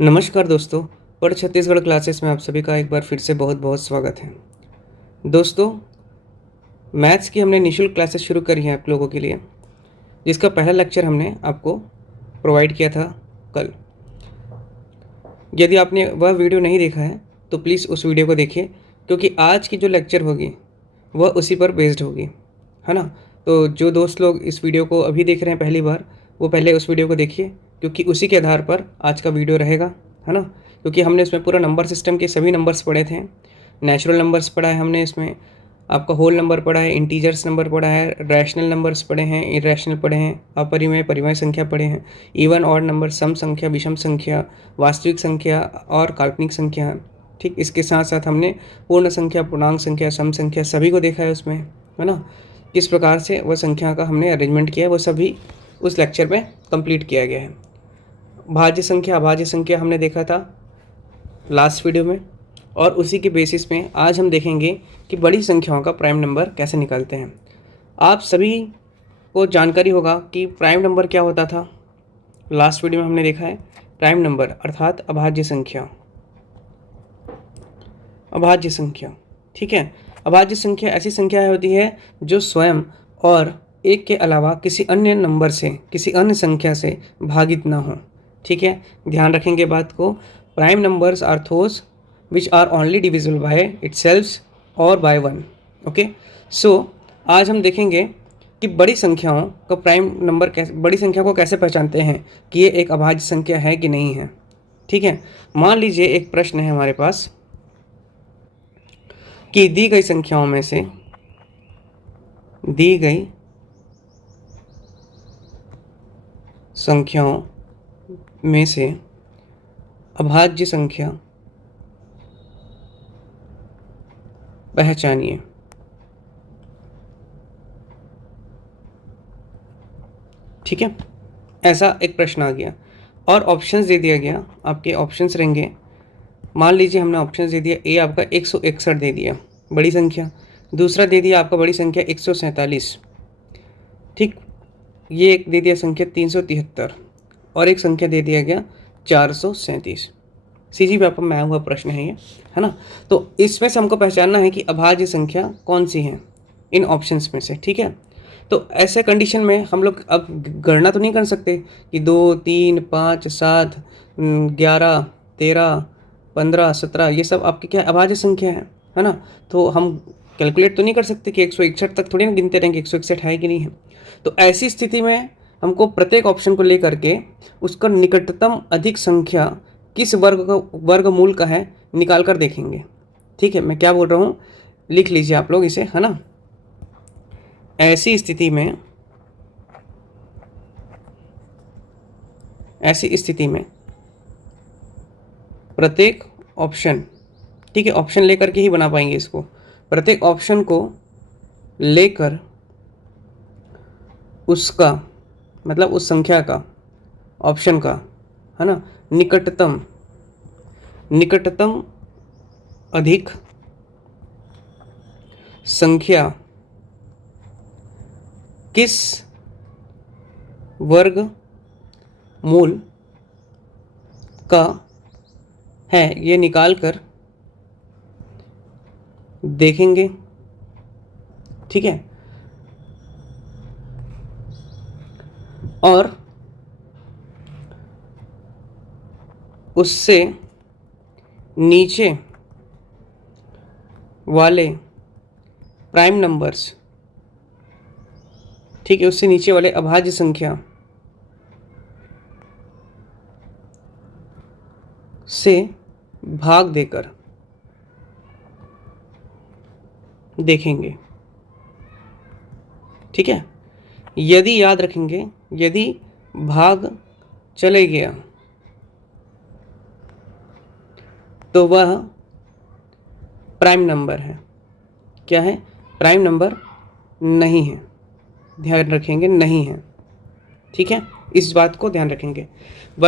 नमस्कार दोस्तों। पर छत्तीसगढ़ क्लासेस में आप सभी का एक बार फिर से बहुत बहुत स्वागत है। दोस्तों, मैथ्स की हमने निःशुल्क क्लासेस शुरू करी हैं आप लोगों के लिए, जिसका पहला लेक्चर हमने आपको प्रोवाइड किया था कल। यदि आपने वह वीडियो नहीं देखा है तो प्लीज़ उस वीडियो को देखिए, क्योंकि आज की जो लेक्चर होगी वह उसी पर बेस्ड होगी, है ना। तो जो दोस्त लोग इस वीडियो को अभी देख रहे हैं पहली बार, वो पहले उस वीडियो को देखिए, क्योंकि उसी के आधार पर आज का वीडियो रहेगा, है ना। क्योंकि हमने इसमें पूरा नंबर सिस्टम के सभी नंबर्स पढ़े थे। नेचुरल नंबर्स पढ़ा है हमने, इसमें आपका होल नंबर पढ़ा है, इंटीजर्स नंबर पढ़ा है, रैशनल नंबर्स पढ़े हैं, इरेशनल पढ़े हैं, अपरिमेय परिमेय संख्या पढ़े हैं, इवन ऑड नंबर, सम संख्या, विषम संख्या, वास्तविक संख्या और काल्पनिक संख्या। ठीक, इसके साथ साथ हमने पूर्ण संख्या, पूर्णांक संख्या, सम संख्या सभी को देखा है उसमें, है ना। किस प्रकार से वह संख्या का हमने अरेंजमेंट किया है वो सभी उस लेक्चर में कंप्लीट किया गया है। भाज्य संख्या, अभाज्य संख्या हमने देखा था लास्ट वीडियो में, और उसी के बेसिस में आज हम देखेंगे कि बड़ी संख्याओं का प्राइम नंबर कैसे निकालते हैं। आप सभी को जानकारी होगा कि प्राइम नंबर क्या होता था। लास्ट वीडियो में हमने देखा है प्राइम नंबर अर्थात अभाज्य संख्या। अभाज्य संख्या, ठीक है। अभाज्य संख्या ऐसी संख्या होती है जो स्वयं और एक के अलावा किसी अन्य नंबर से, किसी अन्य संख्या से भागित ना हो, ठीक है। ध्यान रखेंगे बात को। Prime numbers are those which are only divisible by itself or by one, okay. So आज हम देखेंगे कि बड़ी संख्याओं का प्राइम नंबर कैसे, बड़ी संख्या को कैसे पहचानते हैं कि ये एक अभाज्य संख्या है कि नहीं है, ठीक है। मान लीजिए एक प्रश्न है हमारे पास कि दी गई संख्याओं में से, दी गई संख्याओं में से अभाज्य संख्या पहचानिए। ठीक है, ऐसा एक प्रश्न आ गया और ऑप्शंस दे दिया गया। आपके ऑप्शंस रहेंगे, मान लीजिए हमने ऑप्शंस दे दिया, ए आपका 161 दे दिया बड़ी संख्या, दूसरा दे दिया आपका बड़ी संख्या 147, ठीक, ये एक दे दिया संख्या 373 और एक संख्या दे दिया गया 437। सीजी पेपर में आया हुआ प्रश्न है ये, है ना। तो इसमें से हमको पहचानना है कि अभाज्य संख्या कौन सी है इन ऑप्शंस में से, ठीक है। तो ऐसे कंडीशन में हम लोग अब गणना तो नहीं कर सकते कि 2, 3, 5, 7, 11, 13, 15, 17 ये सब आपकी क्या अभाज्य संख्या है ना। तो हम कैलकुलेट तो नहीं कर सकते कि 161 तक थोड़ी ना गिनते रहेंगे 161 है कि नहीं है। तो ऐसी स्थिति में हमको प्रत्येक ऑप्शन को लेकर के उसका निकटतम अधिक संख्या किस वर्गमूल का है निकाल कर देखेंगे, ठीक है। मैं क्या बोल रहा हूँ, लिख लीजिए आप लोग इसे, है ना। ऐसी स्थिति में प्रत्येक ऑप्शन, ठीक है, ऑप्शन लेकर के ही बना पाएंगे इसको। प्रत्येक ऑप्शन को लेकर उसका मतलब उस संख्या का, ऑप्शन का, है ना, निकटतम अधिक संख्या किस वर्गमूल का है ये निकाल कर देखेंगे, ठीक है। और उससे नीचे वाले प्राइम नंबर्स, ठीक है, उससे नीचे वाले अभाज्य संख्या से भाग देकर देखेंगे, ठीक है। यदि याद रखेंगे, यदि भाग चले गया तो वह प्राइम नंबर है। क्या है? प्राइम नंबर नहीं है। ध्यान रखेंगे, नहीं है, ठीक है, इस बात को ध्यान रखेंगे।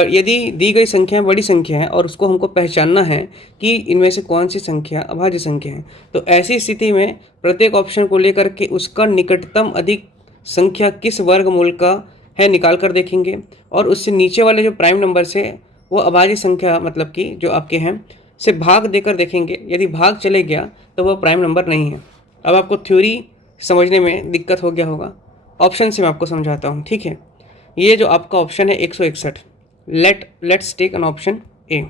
यदि दी गई संख्या बड़ी संख्या है और उसको हमको पहचानना है कि इनमें से कौन सी संख्या अभाज्य संख्या है, तो ऐसी स्थिति में प्रत्येक ऑप्शन को लेकर के उसका निकटतम अधिक संख्या किस वर्गमूल का है निकाल कर देखेंगे और उससे नीचे वाले जो प्राइम नंबर से वो अभाज्य संख्या मतलब कि जो आपके हैं से भाग देकर देखेंगे, यदि भाग चले गया तो वह प्राइम नंबर नहीं है। अब आपको थ्योरी समझने में दिक्कत हो गया होगा, ऑप्शन से मैं आपको समझाता हूँ, ठीक है। ये जो आपका ऑप्शन है 161, let's take an option A.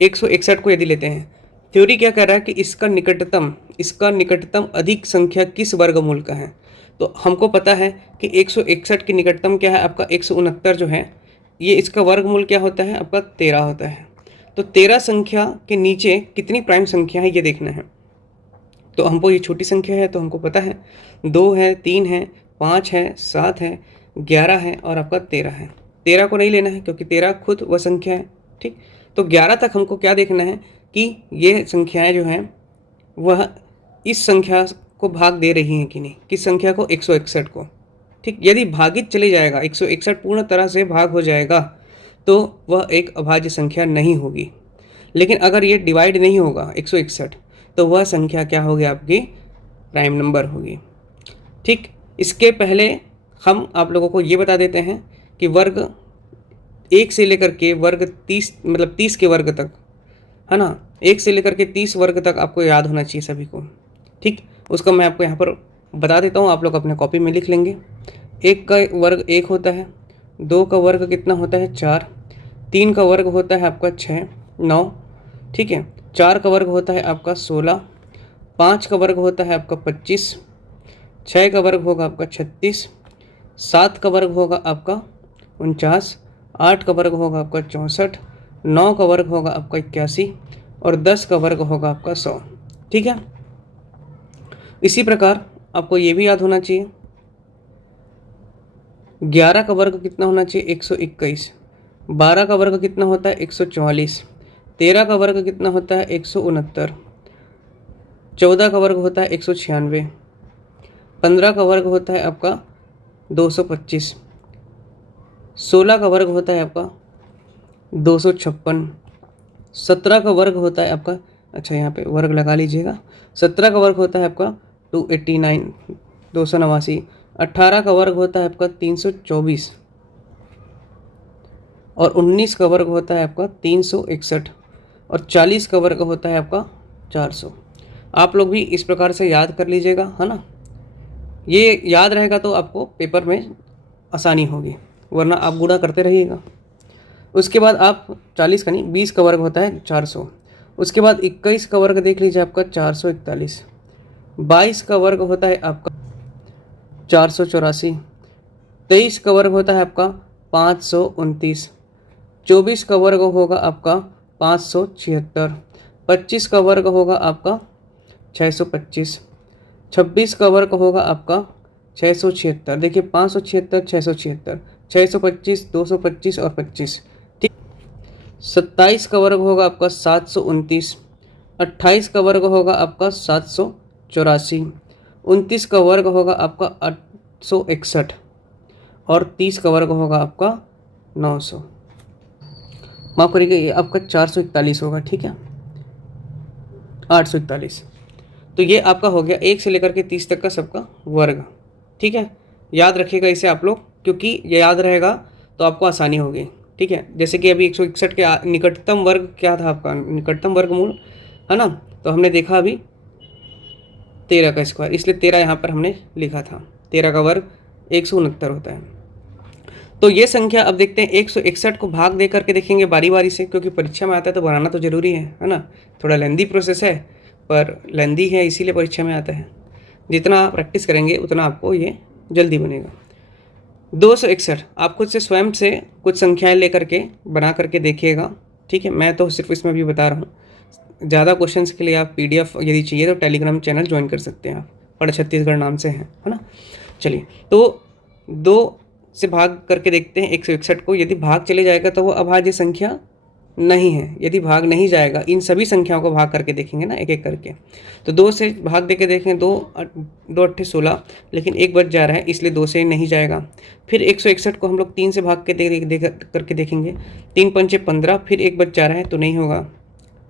161 को यदि लेते हैं, थ्योरी क्या कह रहा है कि इसका निकटतम अधिक संख्या किस वर्गमूल का है। तो हमको पता है कि 161 की निकटतम क्या है, आपका 169 जो है, ये इसका वर्गमूल क्या होता है, आपका 13 होता है। तो 13 संख्या के नीचे कितनी प्राइम संख्या है ये देखना है। तो हमको ये छोटी संख्या है तो हमको पता है 2 है, 3 है, 5 है, 7 है, 11 है और आपका 13 है। 13 को नहीं लेना है क्योंकि 13 खुद वह संख्या है, ठीक। तो 11 तक हमको क्या देखना है कि ये संख्याएं जो हैं वह इस संख्या को भाग दे रही हैं कि नहीं, किस संख्या को, 161 को, ठीक। यदि भागित चले जाएगा, 161 पूर्ण तरह से भाग हो जाएगा तो वह एक अभाज्य संख्या नहीं होगी। लेकिन अगर ये डिवाइड नहीं होगा 161 तो वह संख्या क्या होगी, आपकी प्राइम नंबर होगी, ठीक। इसके पहले हम आप लोगों को ये बता देते हैं कि वर्ग 1 से लेकर के वर्ग 30 मतलब 30 के वर्ग तक, है ना, 1 से लेकर के 30 वर्ग तक आपको याद होना चाहिए सभी को, ठीक। उसका मैं आपको यहाँ पर बता देता हूँ, आप लोग अपने कॉपी में लिख लेंगे। 1 का वर्ग 1 होता है, 2 का वर्ग कितना होता है, 4, 3 का वर्ग होता है आपका 6, 9, ठीक है। 4 का वर्ग होता है आपका 16, 5 का वर्ग होता है आपका 25, 6 का वर्ग होगा आपका 36, 7 का वर्ग होगा आपका 49, 8 का वर्ग होगा आपका 64, 9 का वर्ग होगा आपका 81 और 10 का वर्ग होगा आपका 100, ठीक है। इसी प्रकार आपको ये भी याद होना चाहिए 11 का वर्ग कितना होना चाहिए, 121, 12 का वर्ग कितना होता है, 144, 13 का वर्ग कितना होता है, 169, 14 का वर्ग होता है 196, 15 का वर्ग होता है आपका 225, 16 का वर्ग होता है आपका 256, 17 का वर्ग होता है आपका, अच्छा यहाँ पे वर्ग लगा लीजिएगा, 17 का वर्ग होता है आपका 289, 289, 18 का वर्ग होता है आपका 324 और 19 का वर्ग होता है आपका 361 और 40 का वर्ग होता है आपका 400। आप लोग भी इस प्रकार से याद कर लीजिएगा, है ना। ये याद रहेगा तो आपको पेपर में आसानी होगी, वरना आप गुणा करते रहिएगा। उसके बाद आप 40 का नहीं, 20 का वर्ग होता है 400। उसके बाद 21 का वर्ग देख लीजिए आपका 441, 22 का वर्ग होता है आपका 484, 23 का वर्ग होता है आपका 529, 24 का वर्ग होगा आपका 576, 25 का वर्ग होगा आपका 625, 26 का वर्ग होगा आपका 676, देखिए 576, 676, 625, 225 और 25, ठीक। 27 का वर्ग होगा आपका 729, 28 का वर्ग होगा आपका 784, 29 का वर्ग होगा आपका 861 और 30 का वर्ग होगा आपका 900, माफ़ करिएगा ये आपका 441 होगा, ठीक है, 841। तो ये आपका हो गया 1 से लेकर के 30 तक का सबका वर्ग, ठीक है। याद रखिएगा इसे आप लोग, क्योंकि ये याद रहेगा तो आपको आसानी होगी, ठीक है। जैसे कि अभी 161 के निकटतम वर्ग क्या था, आपका निकटतम वर्गमूल, है ना। तो हमने देखा अभी 13 का स्क्वायर, इसलिए 13 यहाँ पर हमने लिखा था, 13 का वर्ग 169 होता है। तो ये संख्या अब देखते हैं 161 को भाग दे करके देखेंगे बारी बारी से, क्योंकि परीक्षा में आता है तो बनाना तो ज़रूरी है ना। थोड़ा लेंदी प्रोसेस है, पर लेंदी है इसीलिए परीक्षा में आता है। जितना प्रैक्टिस करेंगे उतना आपको ये जल्दी बनेगा। 261 आप खुद से स्वयं से कुछ संख्याएं लेकर के बना करके देखिएगा, ठीक है। मैं तो सिर्फ इसमें भी बता रहा हूँ। ज़्यादा क्वेश्चंस के लिए आप PDF यदि चाहिए तो टेलीग्राम चैनल ज्वाइन कर सकते हैं, आप पढ़ छत्तीसगढ़ नाम से है ना। चलिए, तो 2 से भाग करके देखते हैं 161 को। यदि भाग चले जाएगा तो वो अभाज्य संख्या नहीं है। यदि भाग नहीं जाएगा, इन सभी संख्याओं को भाग करके देखेंगे ना एक एक करके। तो 2 से भाग दे के देखें, 2 8 16, लेकिन 1 बच जा रहा है इसलिए 2 से नहीं जाएगा। फिर 161 को हम लोग 3 से भाग के करके देखेंगे, 3 पंचे 15, फिर 1 बच जा रहा है तो नहीं होगा,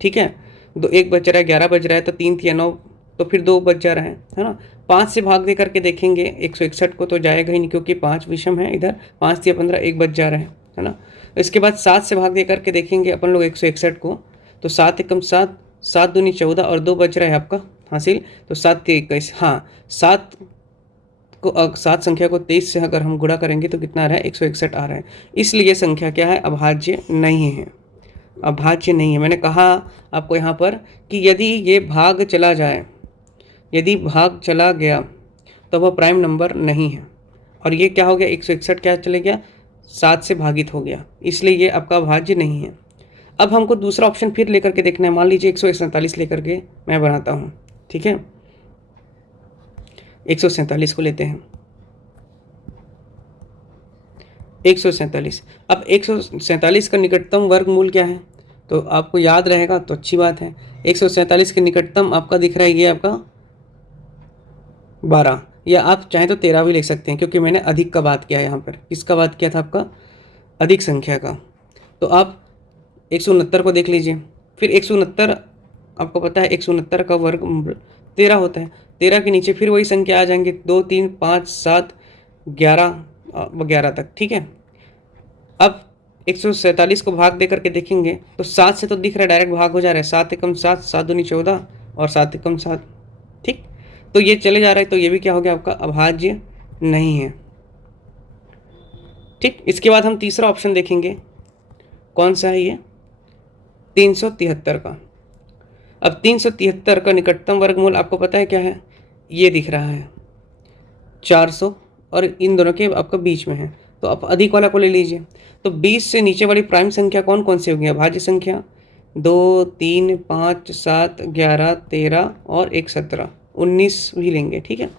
ठीक है। 1 बच रहा है, 11 बच रहा है तो 3 या 9, तो फिर 2 बच जा रहा है ना। 5 से भाग दे करके देखेंगे 161 को तो जाएगा ही नहीं, क्योंकि 5 विषम है, इधर 5 या 15, 1 बच जा रहा है ना। इसके बाद 7 से भाग दे करके देखेंगे अपन लोग 161 को, तो 7 एकम 7, 7 दूनी 14 और 2 बच रहा है आपका हासिल, तो 7 के 21। हाँ, 7 संख्या को 23 से अगर हम गुणा करेंगे तो कितना आ रहा है, 161 आ रहा है। इसलिए ये संख्या क्या है, अभाज्य नहीं है, अभाज्य नहीं है। मैंने कहा आपको यहाँ पर कि यदि ये भाग चला जाए, यदि भाग चला गया तो वह प्राइम नंबर नहीं है। और ये क्या हो गया, 161 क्या चले गया, 7 से भागित हो गया, इसलिए ये आपका अभाज्य नहीं है। अब हमको दूसरा ऑप्शन फिर लेकर के देखना है। मान लीजिए 147 लेकर के मैं बनाता हूँ, ठीक है, 147 को लेते हैं, 147। अब 147 का निकटतम वर्गमूल क्या है, तो आपको याद रहेगा तो अच्छी बात है। 147 के निकटतम आपका दिख रहा है ये आपका 12, या आप चाहें तो 13 भी लिख सकते हैं, क्योंकि मैंने अधिक का बात किया है यहाँ पर। किसका बात किया था, आपका अधिक संख्या का। तो आप 169 को देख लीजिए, फिर 169 आपको पता है 169 का वर्ग 13 होता है। 13 के नीचे फिर वही संख्या आ जाएंगे, 2 3 5 7 11 तक, ठीक है। अब 147 को भाग दे करके देखेंगे तो 7 से तो दिख रहा है, डायरेक्ट भाग हो जा रहा है, 7 एकम 7, 7 दूनी 14 और 7 एकम 7, ठीक। तो ये चले जा रहा है, तो ये भी क्या हो गया, आपका अभाज्य नहीं है, ठीक। इसके बाद हम तीसरा ऑप्शन देखेंगे, कौन सा है ये, 373 का। अब 373 का निकटतम वर्गमूल आपको पता है क्या है, ये दिख रहा है 400, और इन दोनों के आपका बीच में है, तो आप अधिक वाला को ले लीजिए। तो 20 से नीचे वाली प्राइम संख्या कौन कौन सी होगी, अभाज्य संख्या, 2 3 5 7 11 13 और 1 17, 19 भी लेंगे, ठीक है।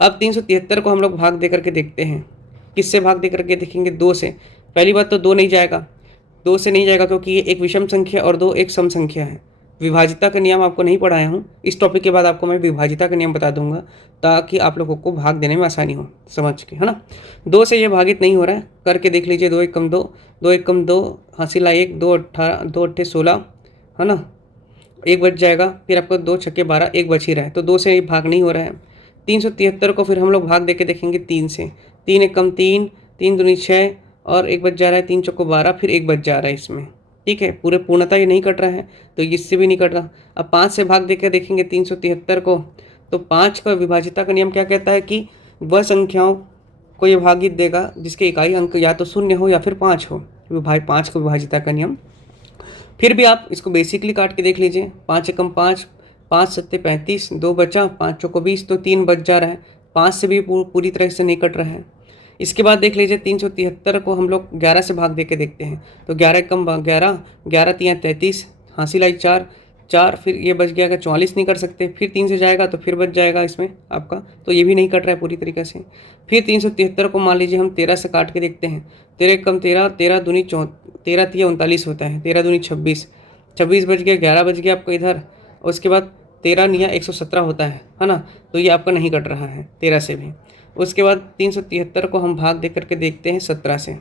अब 373 को हम लोग भाग दे करके देखते हैं। किससे भाग दे करके देखेंगे, 2 से। पहली बात तो 2 नहीं जाएगा, 2 से नहीं जाएगा, क्योंकि ये एक विषम संख्या और 2 एक सम संख्या है। विभाजिता का नियम आपको नहीं पढ़ाया हूँ, इस टॉपिक के बाद आपको मैं विभाजिता का नियम बता दूंगा, ताकि आप लोगों को भाग देने में आसानी हो, समझ के, है ना। 2 से ये भागित नहीं हो रहा है, करके देख लीजिए, 2 एकम 2, 2 एकम 2, हासिल 1, 2 18, 2 8 16, है ना, 1 बच जाएगा, फिर आपको 2 छक्के 12, 1 बच ही रहा है, तो 2 से ये भाग नहीं हो रहा है। 373 को फिर हम लोग भाग दे के देखेंगे 3 से, 3 एकम 3, 3 दूनी 6 और 1 बच जा रहा है, 3 चौको 12, फिर 1 बच जा रहा है इसमें, ठीक है। पूरे पूर्णता ये नहीं कट रहा है, तो इससे भी नहीं कट रहा। अब 5 से भाग देकर देखेंगे 373 को, तो 5 का विभाजिता का नियम क्या कहता है कि वह संख्याओं को ये भागित देगा जिसके इकाई अंक या तो 0 हो या फिर 5 हो, 5 का विभाजिता का नियम। फिर भी आप इसको बेसिकली काट के देख लीजिए, 5 एकम 5, 5 सत्ते 35, 2 बचा, 5 चौको 20, तो 3 बच जा रहा है, 5 से भी पूरी तरह से नहीं कट रहा है। इसके बाद देख लीजिए 373 को हम लोग 11 से भाग दे के देखते हैं, तो 11 कम 11, 11 3 33, हासिल आई 4, 4, फिर ये बच गया, अगर 44 नहीं कर सकते, फिर 3 से जाएगा तो फिर बच जाएगा इसमें आपका, तो ये भी नहीं कट रहा है पूरी तरीके से। फिर 373 को मान लीजिए हम 13 से काट के देखते हैं, 13 कम 13, 13 दूनी 13 3 39 होता है, 13 दूनी 26, 26 बच गया, 11 बच गया आपको इधर, और उसके बाद 13 निया 117 होता है ना, तो ये आपका नहीं कट रहा है 13 से भी। उसके बाद 373 को हम भाग दे करके देखते हैं 17 से,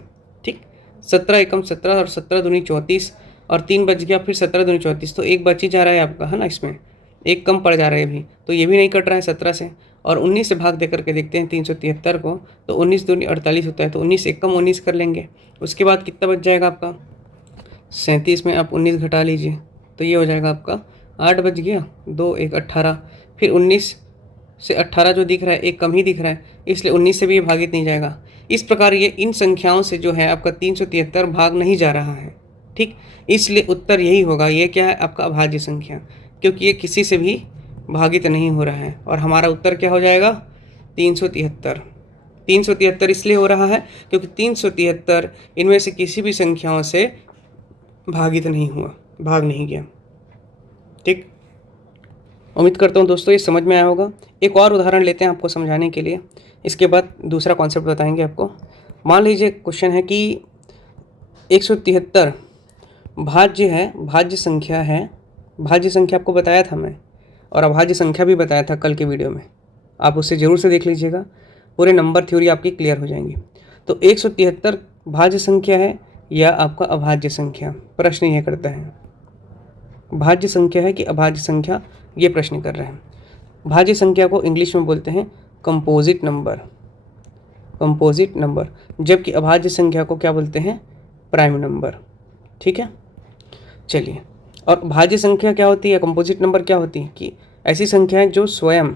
ठीक, 17 एकम 17 और 17 दूनी 34, और 3 बच गया, फिर 17 दूनी 34, तो 1 बच ही जा रहा है आपका, है ना, इसमें 1 कम पड़ जा रहा है अभी, तो ये भी नहीं कट रहा है 17 से। और 19 से भाग दे करके देखते हैं 373 को, तो 19 दूनी 48 होता है, तो 19 एक कम 19 कर लेंगे। उसके बाद कितना बच जाएगा आपका, 37 में आप 19 घटा लीजिए, तो ये हो जाएगा आपका 8 बच गया, 2 1 18, फिर 19 से 18 जो दिख रहा है एक कम ही दिख रहा है, इसलिए 19 से भी ये भागित नहीं जाएगा। इस प्रकार ये इन संख्याओं से जो है आपका 373 भाग नहीं जा रहा है, ठीक, इसलिए उत्तर यही होगा। ये क्या है, आपका अभाज्य संख्या, क्योंकि ये किसी से भी भागित नहीं हो रहा है, और हमारा उत्तर क्या हो जाएगा, 373। 373 इसलिए हो रहा है क्योंकि 373 इनमें से किसी भी संख्याओं से भागित नहीं हुआ, भाग नहीं गया, ठीक। उम्मीद करता हूँ दोस्तों ये समझ में आया होगा। एक और उदाहरण लेते हैं आपको समझाने के लिए, इसके बाद दूसरा कॉन्सेप्ट बताएंगे आपको। मान लीजिए क्वेश्चन है कि 173 भाज्य है, भाज्य संख्या है, भाज्य संख्या आपको बताया था मैं, और अभाज्य संख्या भी बताया था कल के वीडियो में, आप उससे ज़रूर से देख लीजिएगा, पूरे नंबर थ्योरी आपकी क्लियर हो जाएंगी। तो 173 भाज्य संख्या है या आपका अभाज्य संख्या, प्रश्न यह करता है, भाज्य संख्या है कि अभाज्य संख्या, ये प्रश्न कर रहे हैं। भाज्य संख्या को इंग्लिश में बोलते हैं कंपोजिट नंबर, कंपोजिट नंबर, जबकि अभाज्य संख्या को क्या बोलते हैं, प्राइम नंबर। ठीक है, चलिए। और भाज्य संख्या क्या होती है, कंपोजिट नंबर क्या होती है कि ऐसी संख्याएं जो स्वयं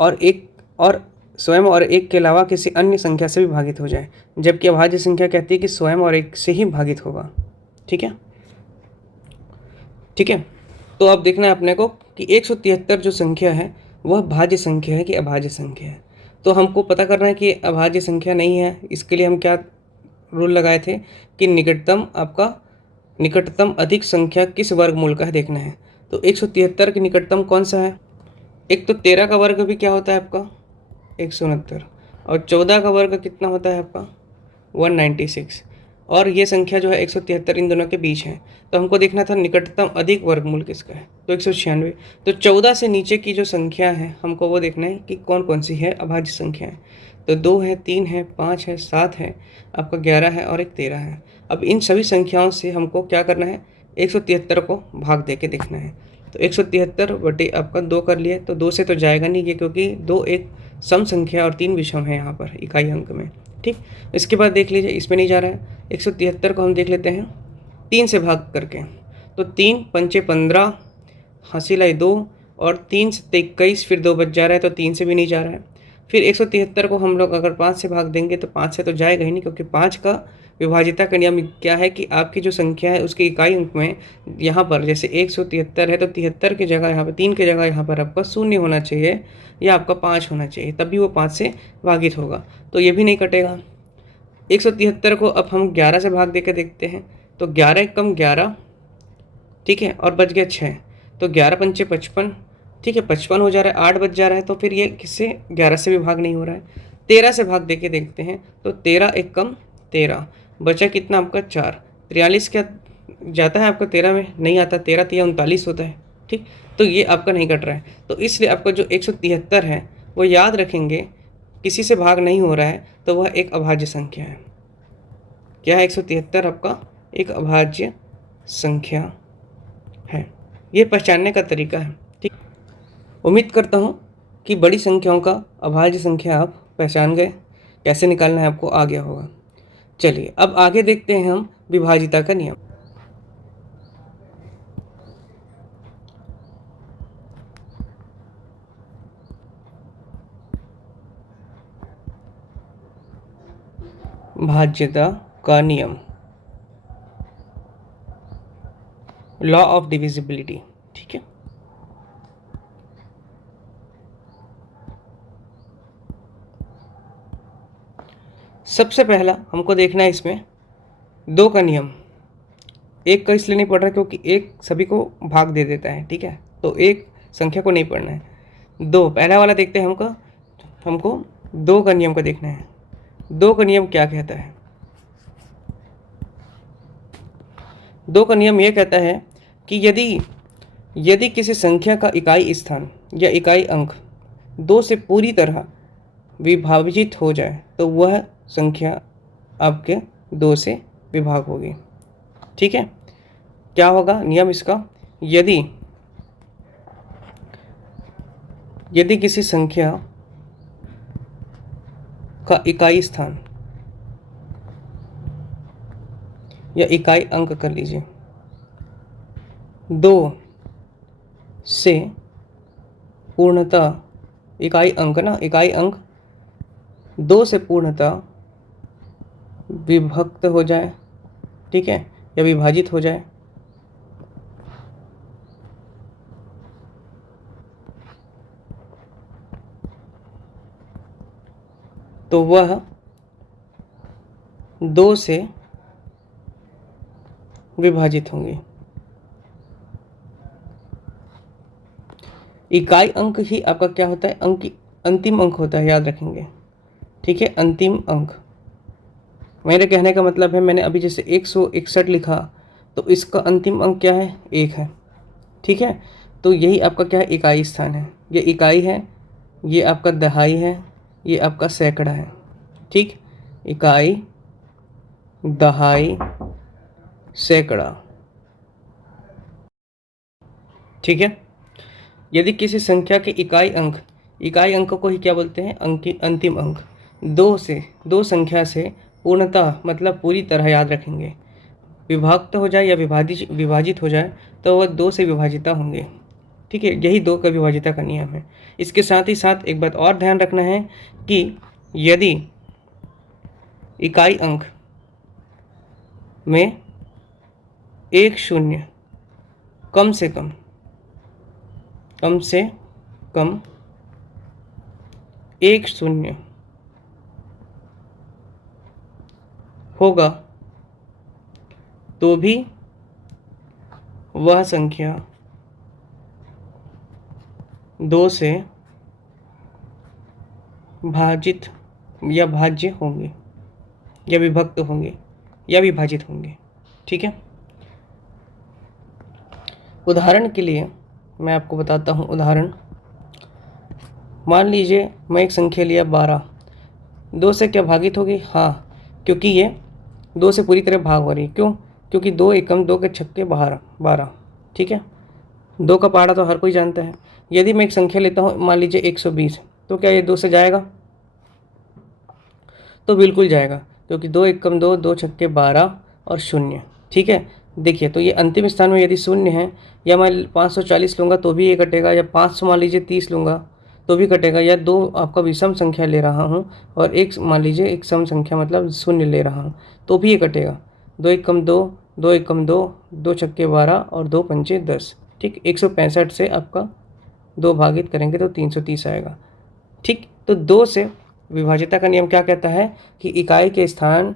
और एक के अलावा किसी अन्य संख्या से भी भागित हो जाए, जबकि अभाज्य संख्या कहती है कि स्वयं और एक से ही भागित होगा। ठीक है, ठीक है। तो अब देखना है अपने को कि 173 जो संख्या है वह भाज्य संख्या है कि अभाज्य संख्या है। तो हमको पता करना है कि अभाज्य संख्या नहीं है। इसके लिए हम क्या रूल लगाए थे कि निकटतम अधिक संख्या किस वर्गमूल का है देखना है। तो 173 के निकटतम कौन सा है? एक तो 13 का वर्ग भी क्या होता है आपका 169, और 14 का वर्ग कितना होता है आपका 196, और ये संख्या जो है 173 इन दोनों के बीच है। तो हमको देखना था निकटतम अधिक वर्गमूल किसका है, तो 196। तो 14 से नीचे की जो संख्या है हमको वो देखना है कि कौन कौन सी है अभाज्य संख्या है। तो 2 है, 3 है, 5 है, 7 है, आपका 11 है और एक 13 है। अब इन सभी संख्याओं से हमको क्या करना है, 173 को भाग दे के देखना है। तो 173 बटे आपका 2 कर लिए, तो 2 से तो जाएगा नहीं ये, क्योंकि 2 एक सम संख्या और 3 विषम है यहाँ पर इकाई अंक में। ठीक, इसके बाद देख लीजिए इसमें नहीं जा रहा है। 173 को हम देख लेते हैं 3 से भाग करके। तो 3 पंचे 15, हासिल लाई 2, और 3 से 21, फिर 2 बच जा रहा है, तो 3 से भी नहीं जा रहा है। फिर 173 को हम लोग अगर 5 से भाग देंगे तो 5 से तो जाएगा ही नहीं, क्योंकि 5 का विभाजिता का नियम क्या है कि आपकी जो संख्या है उसके इकाई अंक में यहाँ पर जैसे 173 है तो 73 की जगह यहाँ पर 3 की जगह यहाँ पर आपका 0 होना चाहिए या आपका 5 होना चाहिए, तभी वो 5 से भागित होगा। तो ये भी नहीं कटेगा। 173 को अब हम 11 से भाग दे के देखते हैं। तो 11 कम 11, ठीक है, और बच गया 6। तो 11 पंचे 55, ठीक है, 55 हो जा रहा है, 8 बच जा रहा है। तो फिर ये किससे 11 से भी भाग नहीं हो रहा है। 13 से भाग दे के देखते हैं। तो 13 एक कम 13, बचा कितना आपका 4। 43 क्या जाता है आपका 13 में? नहीं आता। 13 3 39 होता है। ठीक, तो ये आपका नहीं कट रहा है। तो इसलिए आपका जो 173 है वो याद रखेंगे, किसी से भाग नहीं हो रहा है तो वह एक अभाज्य संख्या है। क्या है? 173 आपका एक अभाज्य संख्या है। ये पहचानने का तरीका है। ठीक, उम्मीद करता हूँ कि बड़ी संख्याओं का अभाज्य संख्या आप पहचान गए, कैसे निकालना है आपको आ गया होगा। चलिए अब आगे देखते हैं हम विभाजिता का नियम। भाज्यता का नियम, लॉ ऑफ डिविजिबिलिटी। ठीक है, सबसे पहला हमको देखना है इसमें 2 का नियम। 1 का इसलिए नहीं पढ़ रहा क्योंकि 1 सभी को भाग दे देता है। ठीक है, तो 1 संख्या को नहीं पढ़ना है। 2 पहला वाला देखते हैं। हमको 2 का नियम को देखना है। 2 का नियम क्या कहता है? 2 का नियम यह कहता है कि यदि किसी संख्या का इकाई स्थान या इकाई अंक 2 से पूरी तरह विभाजित हो जाए तो वह संख्या आपके 2 से विभाग होगी। ठीक है, क्या होगा नियम इसका? यदि किसी संख्या का इकाई स्थान या इकाई अंक कर लीजिए 2 से पूर्णतः इकाई अंक 2 से पूर्णतः विभक्त हो जाए, ठीक है, या विभाजित हो जाए, तो वह 2 से विभाजित होंगे। इकाई अंक ही आपका क्या होता है? अंतिम अंक होता है, याद रखेंगे। ठीक है, अंतिम अंक। मेरे कहने का मतलब है, मैंने अभी जैसे 161 लिखा तो इसका अंतिम अंक क्या है? 1 है। ठीक है, तो यही आपका क्या है? इकाई स्थान है। ये इकाई है, ये आपका दहाई है, ये आपका सैकड़ा है। ठीक, इकाई, दहाई, सैकड़ा। ठीक है, यदि किसी संख्या के इकाई अंक को ही क्या बोलते हैं? अंतिम अंक। 2 संख्या से पूर्णतः मतलब पूरी तरह, याद रखेंगे, विभक्त हो जाए या विभाजित हो जाए तो वह 2 से विभाजिता होंगे। ठीक है, यही 2 का विभाजिता का नियम है। इसके साथ ही साथ एक बात और ध्यान रखना है कि यदि इकाई अंक में एक शून्य कम से कम एक शून्य होगा तो भी वह संख्या 2 से भाजित या भाज्य होंगे या विभक्त होंगे या विभाजित होंगे। ठीक है, उदाहरण के लिए मैं आपको बताता हूँ। उदाहरण, मान लीजिए मैं एक संख्या लिया 12, 2 से क्या भागित होगी? हाँ, क्योंकि ये 2 से पूरी तरह भाग हो रही है। क्यों? क्योंकि 2 एकम 2 के छक्के 12। ठीक है, 2 का पहाड़ा तो हर कोई जानता है। यदि मैं एक संख्या लेता हूँ, मान लीजिए 120, तो क्या ये 2 से जाएगा? तो बिल्कुल जाएगा, क्योंकि 2 एकम 2, 2 छक्के 12 और शून्य। ठीक है, देखिए, तो ये अंतिम स्थान में यदि शून्य है, या मैं 540 लूँगा तो भी ये कटेगा, या 500 मान लीजिए 30 लूँगा तो भी कटेगा, या 2 आपका विषम संख्या ले रहा हूँ और एक मान लीजिए एक सम संख्या मतलब शून्य ले रहा हूँ तो भी ये कटेगा। 2 एकम 2, 2 एकम 2, 2 छक्के 12 और 2 पंचे 10। ठीक, 165 से आपका 2 भागित करेंगे तो 330 आएगा। ठीक, तो 2 से विभाजिता का नियम क्या कहता है कि इकाई के स्थान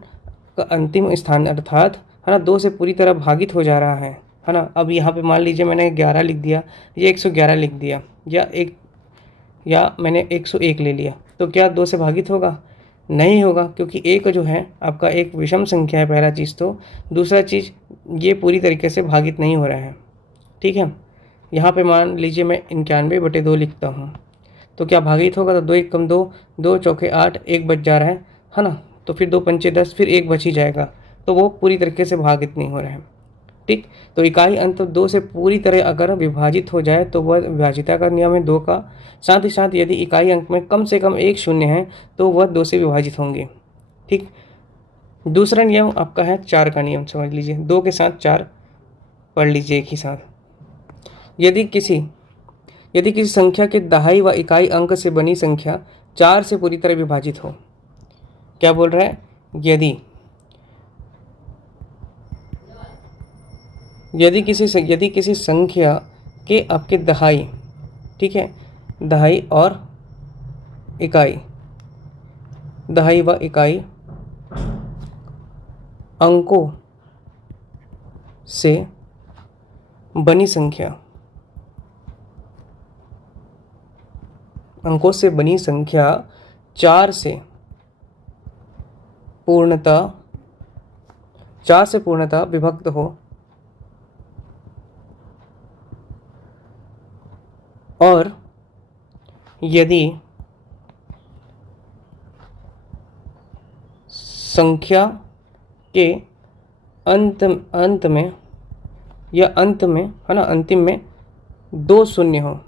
का अंतिम स्थान अर्थात है ना 2 से पूरी तरह भागित हो जा रहा है ना। अब यहाँ पे मान लीजिए मैंने 11 लिख दिया, ये 111 लिख दिया, या मैंने 101 ले लिया, तो क्या 2 से भागित होगा? नहीं होगा, क्योंकि एक जो है आपका एक विषम संख्या है, पहला चीज़। तो दूसरा चीज़, ये पूरी तरीके से भागित नहीं हो रहा है। ठीक है, यहाँ पे मान लीजिए मैं 91/2 लिखता हूँ, तो क्या भागित होगा? तो 2 एकम 2, 2 चौके 8, 1 बच जा रहा है ना। तो फिर 2 पंचे 10, फिर 1 बच ही जाएगा, तो वो पूरी तरीके से भागित नहीं हो रहा है। ठीक, तो इकाई अंत 2 से पूरी तरह अगर विभाजित हो जाए तो वह विभाजिता का नियम है 2 का। साथ ही साथ यदि इकाई अंक में कम से कम एक शून्य है तो वह 2 से विभाजित होंगे। ठीक, दूसरा नियम आपका है 4 का नियम, समझ लीजिए। 2 के साथ 4 पढ़ लीजिए एक ही साथ। यदि किसी संख्या के दहाई व इकाई अंक से बनी संख्या 4 से पूरी तरह विभाजित हो। क्या बोल रहा है? यदि किसी संख्या के आपके दहाई, ठीक है, दहाई व इकाई अंकों से बनी संख्या 4 से पूर्णतः विभक्त हो और यदि संख्या के अंत में है ना, अंतिम में 2 शून्य हो।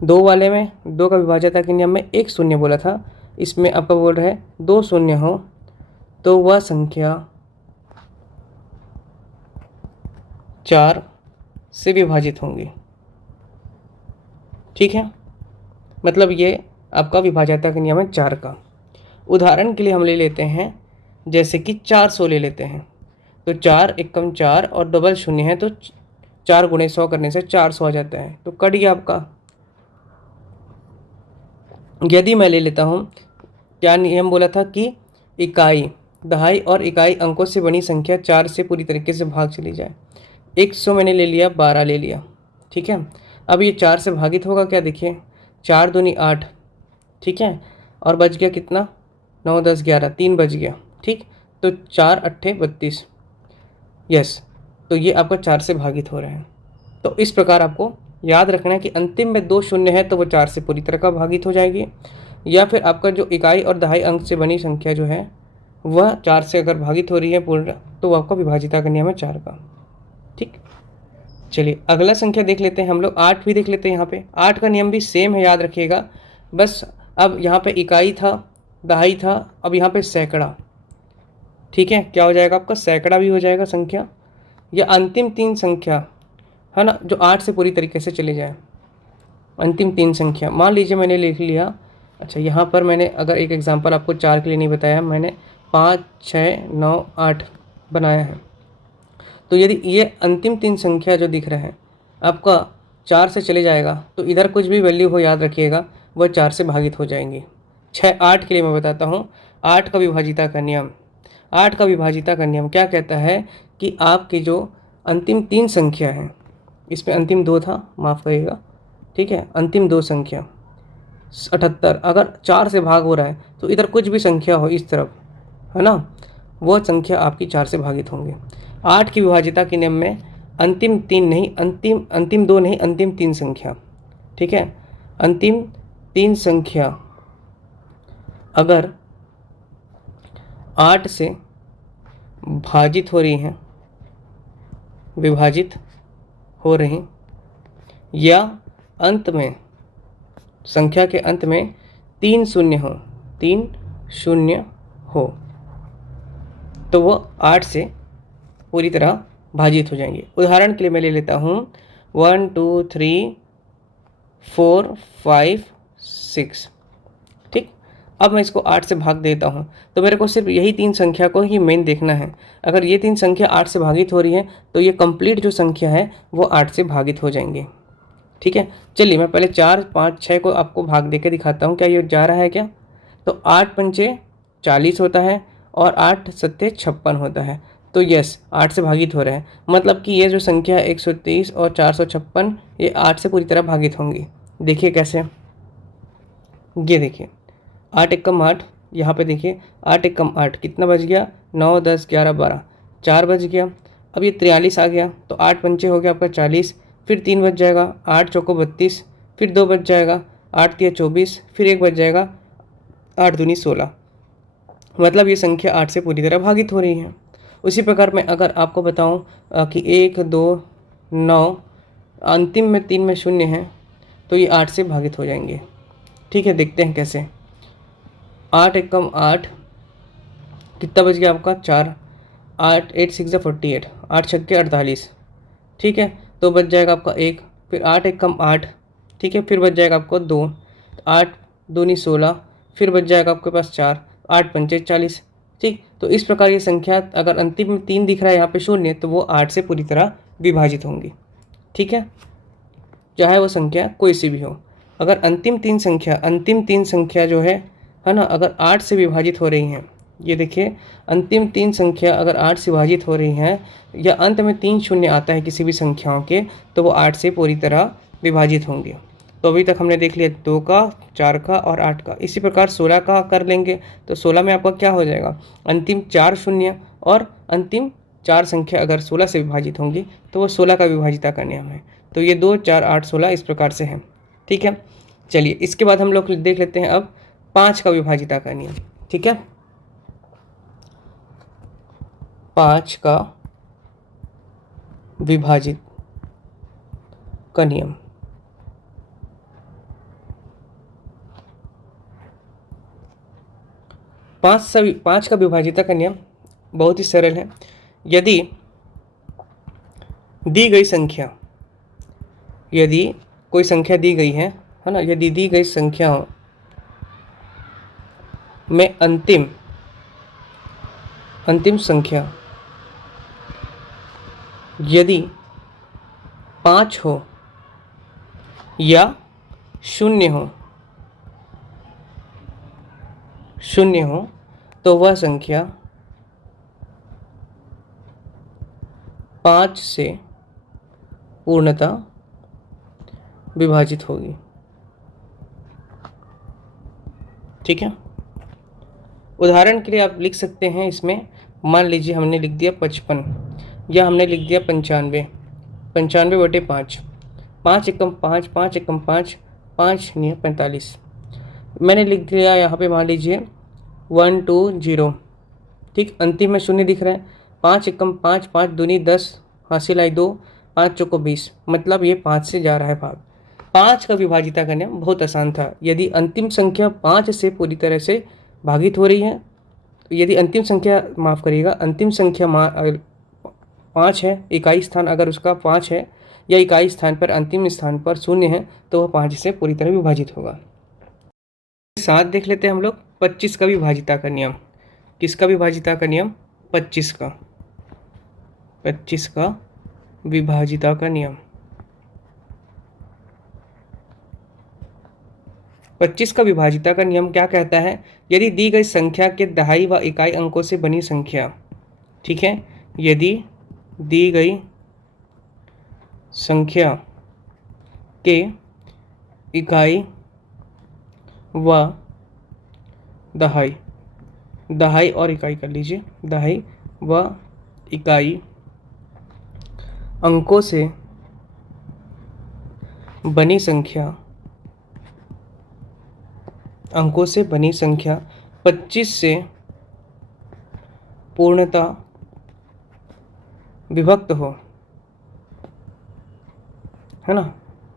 2 वाले में 2 का विभाज्यता के नियम में 1 शून्य बोला था, इसमें आपका बोल रहा है 2 शून्य हो तो वह संख्या 4 से विभाजित होंगी। ठीक है, मतलब ये आपका विभाज्यता का नियम है 4 का। उदाहरण के लिए हम ले लेते हैं, जैसे कि 400 ले लेते हैं, तो 4 एकम 4 और डबल शून्य है, तो 4 गुणे 100 करने से 400 आ जाता है, तो कट गया आपका। यदि मैं ले लेता हूँ, क्या नियम बोला था कि इकाई दहाई और इकाई अंकों से बनी संख्या 4 से पूरी तरीके से भाग चली जाए। 100 मैंने ले लिया, 12 ले लिया। ठीक है, अब ये 4 से भागित होगा क्या? देखिए, 4 दूनी 8, ठीक है, और बच गया कितना? 9 10 11, 3 बच गया। ठीक, तो 4 8 32, यस, तो ये आपका 4 से भागित हो रहा है। तो इस प्रकार आपको याद रखना है कि अंतिम में 2 शून्य है तो वो 4 से पूरी तरह का भागित हो जाएगी, या फिर आपका जो इकाई और दहाई अंक से बनी संख्या जो है वह 4 से अगर भागित हो रही है पूर्ण, तो वह आपका विभाजिता का नियम है 4 का। ठीक, चलिए अगला संख्या देख लेते हैं हम लोग। 8 भी देख लेते हैं। यहाँ पे 8 का नियम भी सेम है, याद रखिएगा। बस अब यहाँ पे इकाई था, दहाई था, अब यहाँ पे सैकड़ा। ठीक है, क्या हो जाएगा आपका, सैकड़ा भी हो जाएगा संख्या, या अंतिम 3 संख्या है ना, जो 8 से पूरी तरीके से चले जाए। अंतिम 3 संख्या मान लीजिए मैंने लिख लिया। अच्छा, यहाँ पर मैंने अगर एक एग्जांपल आपको 4 के लिए नहीं बताया, मैंने 5, 6, 9, 8 बनाया है। तो यदि ये अंतिम 3 संख्या जो दिख रहा है आपका 4 से चले जाएगा, तो इधर कुछ भी वैल्यू हो याद रखिएगा वह 4 से भागित हो जाएंगी। 6, 8 के लिए मैं बताता हूँ 8 का विभाजिता का नियम। 8 का विभाजिता का नियम क्या कहता है कि आपकी जो अंतिम 3 संख्या है, इसमें अंतिम 2 था, माफ़ करिएगा, ठीक है, अंतिम 2 संख्या 78, अगर 4 से भाग हो रहा है तो इधर कुछ भी संख्या हो इस तरफ, है ना, वो संख्या आपकी 4 से भागित होंगे। 8 की विभाजिता के नियम में अंतिम 3 नहीं, अंतिम 2 नहीं, अंतिम 3 संख्या, ठीक है, अंतिम 3 संख्या अगर 8 से भाजित हो रही हैं, विभाजित हो रही, या अंत में संख्या के अंत में 3 शून्य हो, 3 शून्य हो, तो वो 8 से पूरी तरह भाजित हो जाएंगे। उदाहरण के लिए मैं ले लेता हूँ 1 2 3 4 5 6, ठीक। अब मैं इसको 8 से भाग देता हूँ, तो मेरे को सिर्फ यही 3 संख्या को ही मेन देखना है। अगर ये 3 संख्या 8 से भागित हो रही है तो ये कंप्लीट जो संख्या है वो 8 से भागित हो जाएंगे, ठीक है। चलिए मैं पहले 4, 5, 6 को आपको भाग दे के दिखाता हूँ, क्या ये जा रहा है क्या। तो 8 पंचे 40 होता है और 8 सत्ते 56 होता है, तो यस 8 से भागित हो रहे हैं। मतलब कि ये जो संख्या 123 और 456 ये 8 से पूरी तरह भागित होंगी। देखिए कैसे, ये देखिए 8 एकम 8, यहाँ पे देखिए 8 एकम 8 कितना बच गया, 9, 10, 11, 12, 4 बच गया। अब ये 43 आ गया, तो 8 पंचे हो गया आपका 40, फिर 3 बच जाएगा, 8 चौको 32, फिर 2 बच जाएगा, 8 तिया 24, फिर 1 बच जाएगा, 8 दूनी 16। मतलब ये संख्या 8 से पूरी तरह भागित हो रही है। उसी प्रकार मैं अगर आपको बताऊं कि 1, 2, 9, अंतिम में 3 में शून्य है, तो ये 8 से भागित हो जाएंगे, ठीक है। देखते हैं कैसे। 8 एकम 8 कितना बच गया आपका, 4, 8 8 6 48, 8 छक्के 48, ठीक है। तो बच जाएगा आपका 1, फिर 8 एकम 8, ठीक है, फिर बच जाएगा आपको 2, 8 दूनी 16, फिर बच जाएगा आपके पास 4, 8 पंचे 40, ठीक। तो इस प्रकार ये संख्या अगर अंतिम में 3 दिख रहा है यहाँ पे शून्य, तो वो 8 से पूरी तरह विभाजित होंगी, ठीक है, चाहे वो संख्या कोई सी भी हो। अगर अंतिम 3 संख्या जो है ना, अगर 8 से विभाजित हो रही हैं, ये देखिए अंतिम 3 संख्या अगर 8 से विभाजित हो रही हैं, या अंत में 3 शून्य आता है किसी भी संख्याओं के, तो वो 8 से पूरी तरह विभाजित होंगे। तो अभी तक हमने देख लिया 2 का, 4 का और 8 का। इसी प्रकार 16 का कर लेंगे, तो 16 में आपका क्या हो जाएगा, अंतिम 4 शून्य और अंतिम 4 संख्या अगर 16 से विभाजित होंगी तो वो 16 का विभाजिता का नियम है। तो ये 2, 4, 8, 16 इस प्रकार से है, ठीक है। चलिए इसके बाद हम लोग देख लेते हैं अब 5 का विभाजिता का नियम, ठीक है। 5 का विभाजित का नियम। पाँच का विभाजिता का नियम बहुत ही सरल है। यदि दी गई संख्या, यदि कोई संख्या दी गई है ना, यदि दी गई संख्याओं में अंतिम संख्या यदि 5 हो या शून्य हो तो वह संख्या 5 से पूर्णतः विभाजित होगी, ठीक है। उदाहरण के लिए आप लिख सकते हैं इसमें, मान लीजिए हमने लिख दिया 55 या हमने लिख दिया 95, 95/5, 5 एकम 5, 5 एकम 5, 5 नहीं 45। मैंने लिख दिया यहाँ पे मान लीजिए 1 2 0, ठीक। अंतिम में शून्य दिख रहा है, 5 एकम 5, 5 दूनी 10, हासिल आई 2, 5 चौको 20, मतलब ये 5 से जा रहा है भाग। 5 का विभाजिता का नियम बहुत आसान था। यदि अंतिम संख्या 5 से पूरी तरह से भागित हो रही है तो यदि अंतिम संख्या, माफ़ करिएगा, अंतिम संख्या 5 है, इकाई स्थान अगर उसका 5 है या इकाई स्थान पर अंतिम स्थान पर 0 है तो वह 5 से पूरी तरह विभाजित होगा। साथ देख लेते हैं हम लोग 25 का विभाजिता का नियम। किसका विभाजिता का नियम? 25 का, 25 का विभाजिता का नियम। 25 का विभाजिता का नियम क्या कहता है? यदि दी गई संख्या के दहाई व इकाई अंकों से बनी संख्या, ठीक है, यदि दी गई संख्या के इकाई व दहाई, दहाई और इकाई कर लीजिए, दहाई व इकाई अंकों से बनी संख्या, अंकों से बनी संख्या 25 से पूर्णतः विभक्त हो, है ना,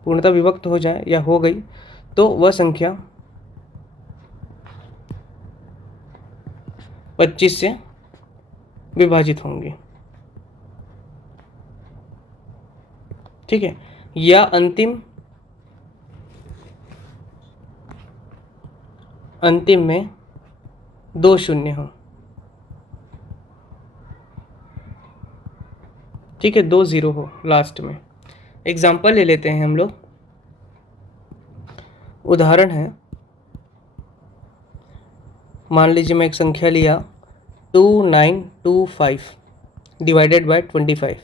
पूर्णतः विभक्त हो जाए या हो गई, तो वह संख्या 25 से विभाजित होंगी। ठीक है, या अंतिम में 2 शून्य हो, ठीक है, 2 0 हो लास्ट में। एग्जाम्पल ले लेते हैं हम लोग। उदाहरण है, मान लीजिए मैं एक संख्या लिया 2925 डिवाइडेड बाय 25।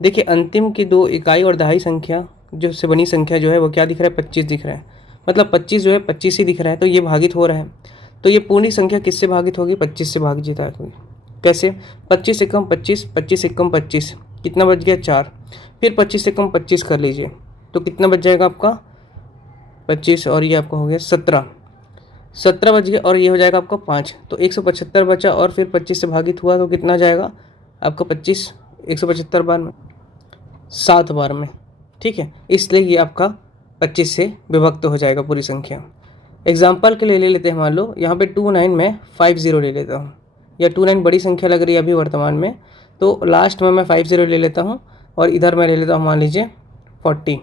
देखिए अंतिम की 2 इकाई और दहाई संख्या जो से बनी संख्या जो है वो क्या दिख रहा है? 25 दिख रहा है। मतलब 25 जो है 25 ही दिख रहा है, तो ये भागित हो रहा है। तो ये पूरी संख्या किससे भागित होगी? 25 से भागित होगी। कैसे? 25 से कम 25, 25 से कम 25, कितना बच गया? 4। फिर 25 से कम 25 कर लीजिए तो कितना बच जाएगा आपका? 25 और ये आपका हो गया 17, 17 बच गया और ये हो जाएगा आपका 5, तो 175 बचा और फिर 25 से भागित हुआ तो कितना जाएगा आपका? 25, 175 बार में 7 बार में, ठीक है, इसलिए ये आपका 25 से विभक्त हो जाएगा पूरी संख्या। एग्जाम्पल के लिए ले लेते हैं, मान लो यहाँ पे 29 में 50 ले लेता हूँ, या 29 बड़ी संख्या लग रही है अभी वर्तमान में, तो लास्ट में मैं 50 ले लेता हूँ और इधर मैं ले लेता हूँ मान लीजिए 40।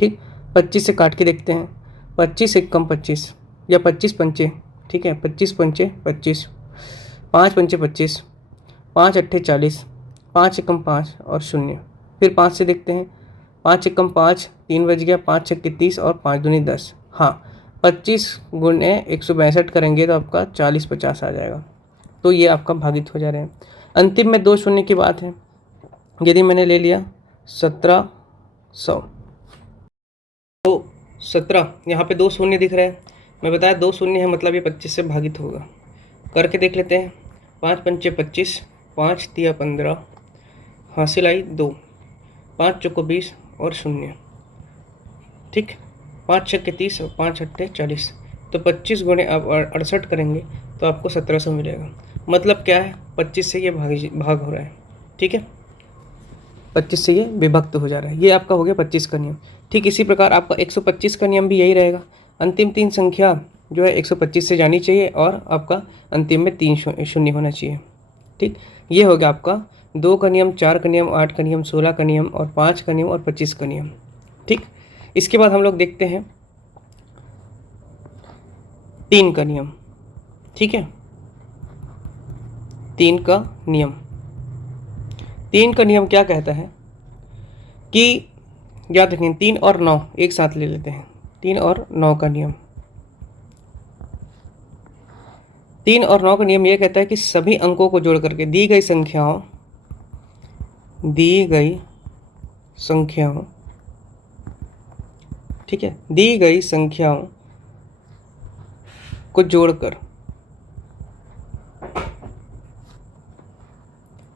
ठीक, 25 से काट के देखते हैं, 25 से कम 25 या 25 पंचे, ठीक है, 25 पंचे 25, 5 पंचे 25, 5 अट्ठे 40, 5 से कम 5 और 0। फिर 5 से देखते हैं, 5 से कम 5, 3 बज गया, 5 छक्के 30 और 5 दूनी 10। हाँ, 25 गुणे 162 करेंगे तो आपका 40 50 आ जाएगा। तो ये आपका भागित हो जा रहे हैं। अंतिम में 2 शून्य की बात है, यदि मैंने ले लिया 1700, तो 17, यहाँ पे 2 शून्य दिख रहा है, मैं बताया 2 शून्य है मतलब ये 25 से भागित होगा। करके देख लेते हैं, 5 पंचे 25, 5 तिया 15, हासिल आई 2, 5 चौको 20 और 0, ठीक, 5 छक्के 30 और 5 अट्ठे 40, तो 25 गुणे आप 68 करेंगे तो आपको 1700 मिलेगा। मतलब क्या है? 25 से ये भाग हो रहा है, ठीक है, 25 से ये विभक्त हो जा रहा है। ये आपका हो गया 25 का नियम। ठीक इसी प्रकार आपका 125 का नियम भी यही रहेगा। अंतिम 3 संख्या जो है 125 से जानी चाहिए और आपका अंतिम में 3 शून्य होना चाहिए। ठीक, ये हो गया आपका 2 का नियम, 4 का नियम, 8 का नियम, 16 का नियम और 5 का नियम और 25 का नियम। ठीक, इसके बाद हम लोग देखते हैं 3 का नियम। ठीक है, 3 का नियम, 3 का नियम क्या कहता है कि याद रखें 3 और 9 एक साथ ले लेते हैं। 3 और 9 का नियम, 3 और 9 का नियम यह कहता है कि सभी अंकों को जोड़ करके दी गई संख्याओं, ठीक है, दी गई संख्याओं को जोड़कर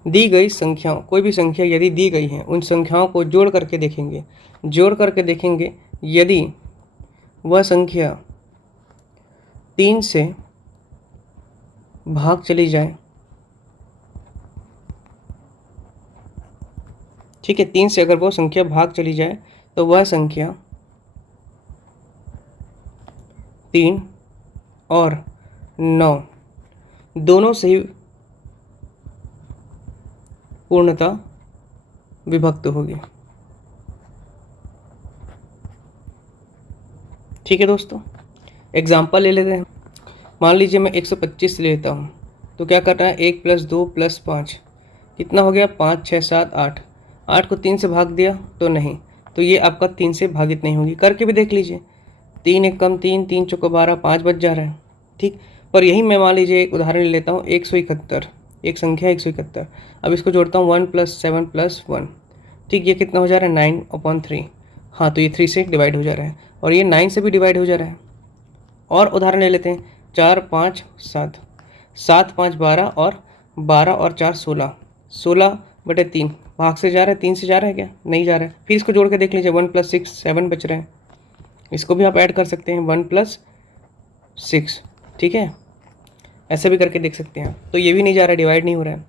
दी गई संख्याओं, कोई भी संख्या यदि दी गई है उन संख्याओं को जोड़ करके देखेंगे यदि वह संख्या 3 से भाग चली जाए, ठीक है, 3 से अगर वो संख्या भाग चली जाए तो वह संख्या 3 और 9 दोनों से ही पूर्णतः विभक्त होगी। ठीक है दोस्तों, एग्जाम्पल ले लेते हैं। मान लीजिए मैं 125 लेता हूँ, तो क्या करना है, 1 + 2 + 5 कितना हो गया, 5 6 7 8। 8 को 3 से भाग दिया तो नहीं, तो ये आपका 3 से भागित नहीं होगी। करके भी देख लीजिए, 3 एक कम 3, 3 चौको 12, 5 बच जा रहा है। ठीक, पर यही मैं मान लीजिए एक उदाहरण ले लेता हूँ, 171, एक संख्या 171। अब इसको जोड़ता हूँ 1 + 7 + 1। ठीक, ये कितना हो जा रहा है, 9/3। हाँ, तो ये 3 से डिवाइड हो जा रहा है और ये 9 से भी डिवाइड हो जा रहा है। और उदाहरण ले लेते हैं, 4 5 7, 7 5 12 और 12 और 4 16, 16/3 भाग से जा रहा है, 3 से जा रहा है क्या, नहीं जा रहा है। फिर इसको जोड़ के देख लीजिए, 1 + 6 7 बच रहे हैं, इसको भी आप ऐड कर सकते हैं, 1 + 6। ठीक है, ऐसे भी करके देख सकते हैं। तो ये भी नहीं जा रहा है, डिवाइड नहीं हो रहा है।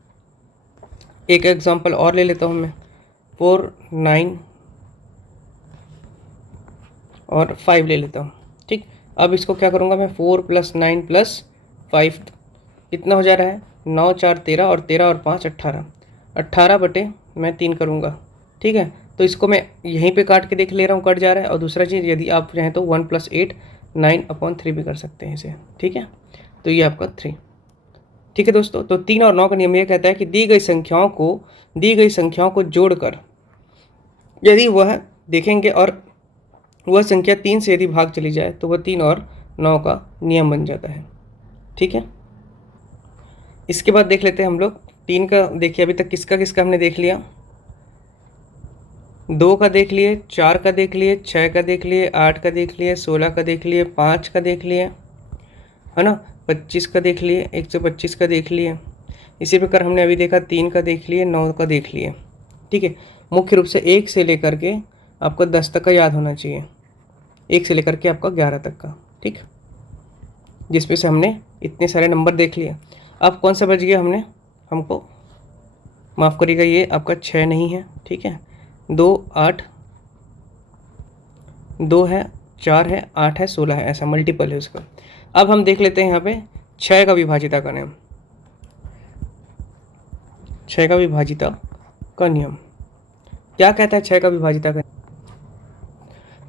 एक एग्जांपल और ले लेता हूँ मैं, 4 9 और 5 ले लेता हूँ। ठीक, अब इसको क्या करूँगा मैं, 4 + 9 + 5 कितना हो जा रहा है, 9 4 13 और 13 और 5 18, 18/3 करूँगा। ठीक है, तो इसको मैं यहीं पे काट के देख ले रहा हूँ, कट जा रहा है। और दूसरा चीज़, यदि आप चाहें तो 1 + 8 9/3 भी कर सकते हैं इसे। ठीक है, तो ये आपका 3। ठीक है दोस्तों, तो 3 और 9 का नियम ये कहता है कि दी गई संख्याओं को जोड़कर यदि वह देखेंगे और वह संख्या 3 से यदि भाग चली जाए तो वह 3 और 9 का नियम बन जाता है। ठीक है, इसके बाद देख लेते हैं हम लोग 3 का। देखिए अभी तक किसका किसका हमने देख लिया, 2 का देख लिए, 4 का देख लिए, 6 का देख लिए, 8 का देख लिए, 16 का देख लिए, 5 का देख लिए, है ना, 25 का देख लिए, 125 का देख लिए। इसी प्रकार हमने अभी देखा 3 का देख लिए, 9 का देख लिए। ठीक है, मुख्य रूप से 1 से लेकर के आपको 10 तक का याद होना चाहिए, 1 से लेकर के आपका 11 तक का। ठीक, जिसमें से हमने इतने सारे नंबर देख लिए। अब कौन सा बच गया हमने, हमको माफ़ करिएगा, ये आपका 6 नहीं है। ठीक है, 2 8 2 है, 4 है, 8 है, 16 है, ऐसा मल्टीपल है उसका। अब हम देख लेते हैं यहाँ पे 6 का विभाजिता का नियम। 6 का विभाजिता का नियम क्या कहता है, 6 का विभाजिता का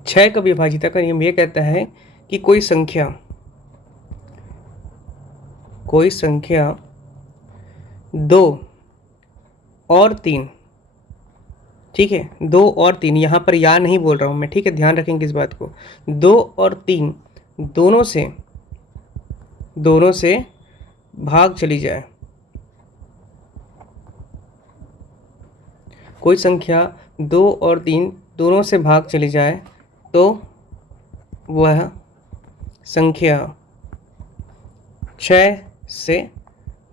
6 का विभाजिता का नियम ये कहता है कि कोई संख्या 2 और 3, ठीक है, 2 और 3, यहाँ पर या नहीं बोल रहा हूँ मैं, ठीक है, ध्यान रखेंगे इस बात को। 2 और 3 दोनों से भाग चली जाए, कोई संख्या 2 और 3 दोनों से भाग चली जाए तो वह संख्या 6 से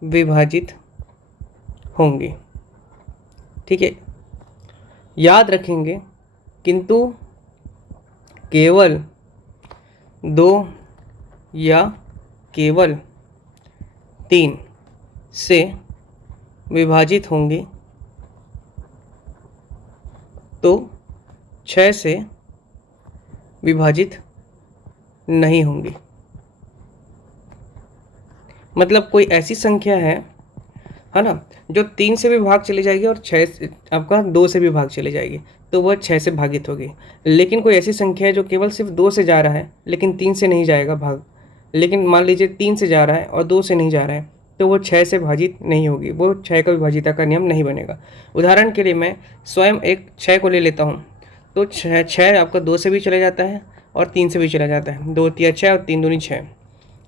विभाजित होंगी। ठीक है, याद रखेंगे, किंतु केवल 2 या केवल 3 से विभाजित होंगी तो 6 से विभाजित नहीं होंगी। मतलब कोई ऐसी संख्या है ना, जो 3 से भी भाग चली जाएगी और 6 से आपका 2 से भी भाग चली जाएगी तो वह 6 से भागित होगी। लेकिन कोई ऐसी संख्या है जो केवल सिर्फ 2 से जा रहा है लेकिन 3 से नहीं जाएगा भाग, लेकिन मान लीजिए 3 से जा रहा है और 2 से नहीं जा रहा है तो वो 6 से भाजित नहीं होगी, वो 6 का विभाजिता का नियम नहीं बनेगा। उदाहरण के लिए मैं स्वयं एक 6 को ले लेता हूँ, तो 6 आपका 2 से भी चला जाता है और 3 से भी चला जाता है, 2 तिया 6 और 3 दूनी 6।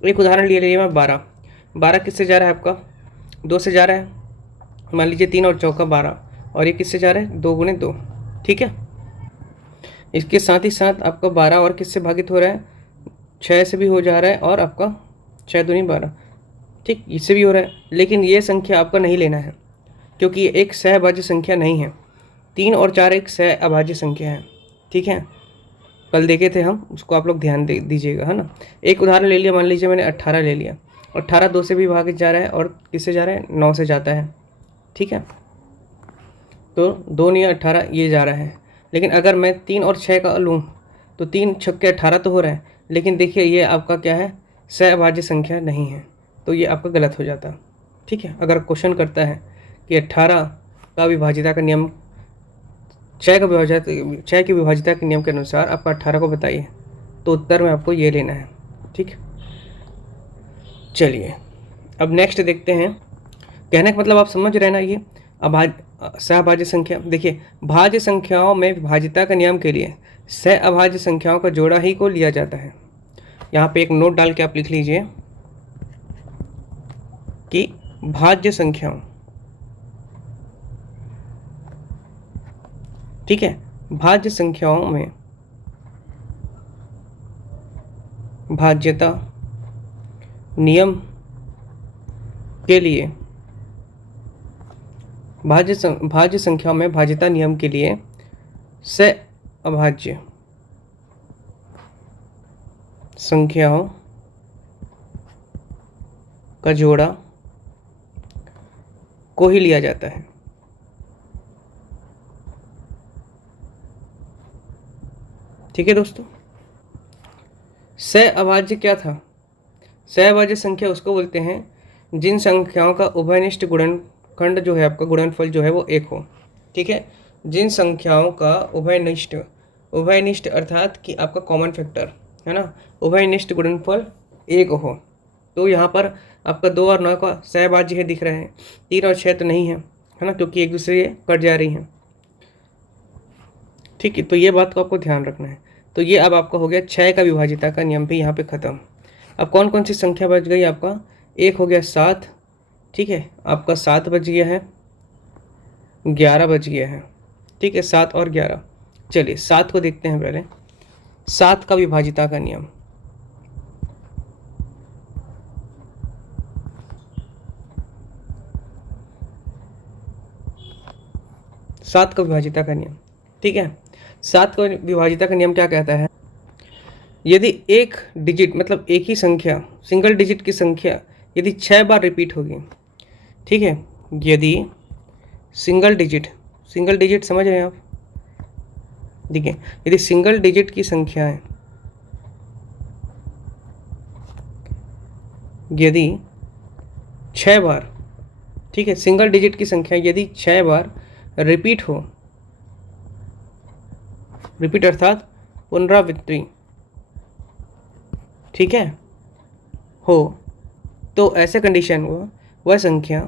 एक उदाहरण ले लीजिए मैं 12 किससे जा रहा है, आपका 2 से जा रहा है, मान लीजिए 3 और चौका 12, और ये किससे जा रहा है, 2 × 2। ठीक है, इसके साथ ही साथ आपका 12 और किससे भागित हो रहा है, 6 से भी हो जा रहा है और आपका 6 दूनी 12, ठीक, इससे भी हो रहा है। लेकिन ये संख्या आपका नहीं लेना है क्योंकि ये एक सहभाज्य संख्या नहीं है। 3 और 4 एक सह अभाज्य संख्या है। ठीक है, कल देखे थे हम, उसको आप लोग ध्यान दीजिएगा, है ना। एक उदाहरण ले लिया, मान लीजिए मैंने 18 ले लिया, 18 2 से भी भागित जा रहा है और किससे जा रहा है, 9 से जाता है। ठीक है, तो 2 × 18 ये जा रहा है। लेकिन अगर मैं 3 और 6 का लूँ तो 3 × 6 = 18 तो हो रहा है, लेकिन देखिए ये आपका क्या है, सहअभाज्य संख्या नहीं है। तो ये आपका गलत हो जाता। ठीक है, अगर क्वेश्चन करता है कि 18 का विभाजिता का नियम 6 की विभाजिता के नियम के अनुसार आपका 18 को बताइए, तो उत्तर में आपको ये लेना है। ठीक है, चलिए अब नेक्स्ट देखते हैं। कहने का मतलब आप समझ रहे हैं ना, ये सहभाज्य संख्या। देखिए, भाज्य संख्याओं में विभाजिता का नियम के लिए सह अभाज्य संख्याओं का जोड़ा ही को लिया जाता है। यहाँ पे एक नोट डाल के आप लिख लीजिए कि भाज्य संख्याओं, ठीक है, भाज्य संख्याओं में भाज्यता नियम के लिए भाज्य संख्याओं में भाज्यता नियम के लिए सह अभाज्य संख्याओं का जोड़ा को ही लिया जाता है। ठीक है दोस्तों, सह अभाज्य क्या था? सह अभाज्य संख्या उसको बोलते हैं जिन संख्याओं का उभयनिष्ठ गुणनखंड जो है, आपका गुणनफल जो है वो 1 हो। ठीक है, जिन संख्याओं का उभयनिष्ठ अर्थात कि आपका कॉमन फैक्टर है ना, उभयनिष्ठ गुणनफल 1 हो। तो यहाँ पर आपका 2 और 9 का सहभाज्य है दिख रहे हैं, 3 और 6 तो नहीं है ना, क्योंकि एक दूसरे कट जा रही हैं। ठीक है, तो ये बात को आपको ध्यान रखना है। तो ये अब आपका हो गया 6 का विभाजिता का नियम भी यहाँ पे ख़त्म। अब कौन कौन सी संख्या बच गई आपका? एक हो गया 7, ठीक है, आपका 7 बच गया है, 11 बच गया है। ठीक है, 7 और 11। चलिए 7 को देखते हैं पहले। 7 का विभाजिता का नियम, सात का विभाजिता का नियम। ठीक है, 7 का विभाजिता का नियम क्या कहता है? यदि एक डिजिट मतलब एक ही संख्या, सिंगल डिजिट की संख्या यदि 6 बार रिपीट होगी, ठीक है, यदि सिंगल डिजिट समझ रहे हैं आप? देखिए, यदि सिंगल डिजिट की संख्याएं यदि 6 बार, ठीक है, सिंगल डिजिट की संख्या यदि 6 बार रिपीट हो, रिपीट अर्थात पुनरावृत्ति, ठीक है, हो, तो ऐसे कंडीशन वह संख्या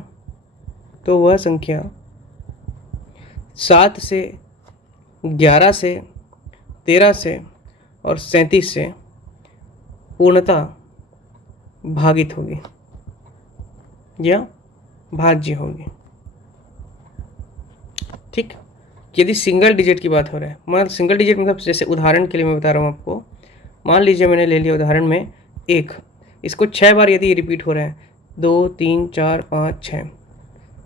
7 से 11 से 13 से और 37 से पूर्णतः भागित होगी या भाज्य होगी। ठीक, यदि सिंगल डिजिट की बात हो रहा है, मतलब सिंगल डिजिट मतलब जैसे उदाहरण के लिए मैं बता रहा हूँ आपको, मान लीजिए मैंने ले लिया उदाहरण में 1, इसको 6 बार यदि रिपीट हो रहा है, 2 3 4 5 6,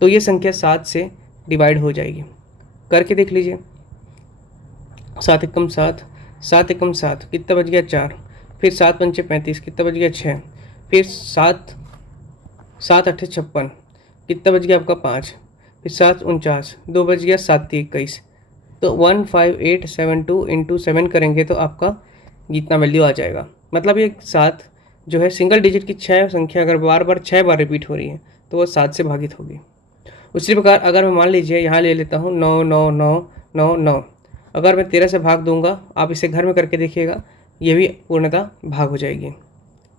तो ये संख्या 7 से डिवाइड हो जाएगी। करके देख लीजिए, 7 एकम 7, 7 एकम 7, कितना बच गया 4, फिर 7 पंचे 35, कितना बच गया 6, फिर 7 अठे 56, कितना बच गया आपका 5, फिर 7 49, 2 बच गया 7 21, तो 15872 इंटू 7 करेंगे तो आपका जितना वैल्यू आ जाएगा। मतलब ये 7 जो है सिंगल डिजिट की 6 संख्या अगर बार बार 6 बार रिपीट हो रही है तो वो 7 से भागित होगी। उसी प्रकार अगर मैं मान लीजिए यहाँ ले लेता हूँ 9 9 9 9 9, अगर मैं 13 से भाग दूंगा, आप इसे घर में करके देखिएगा, ये भी पूर्णतः भाग हो जाएगी।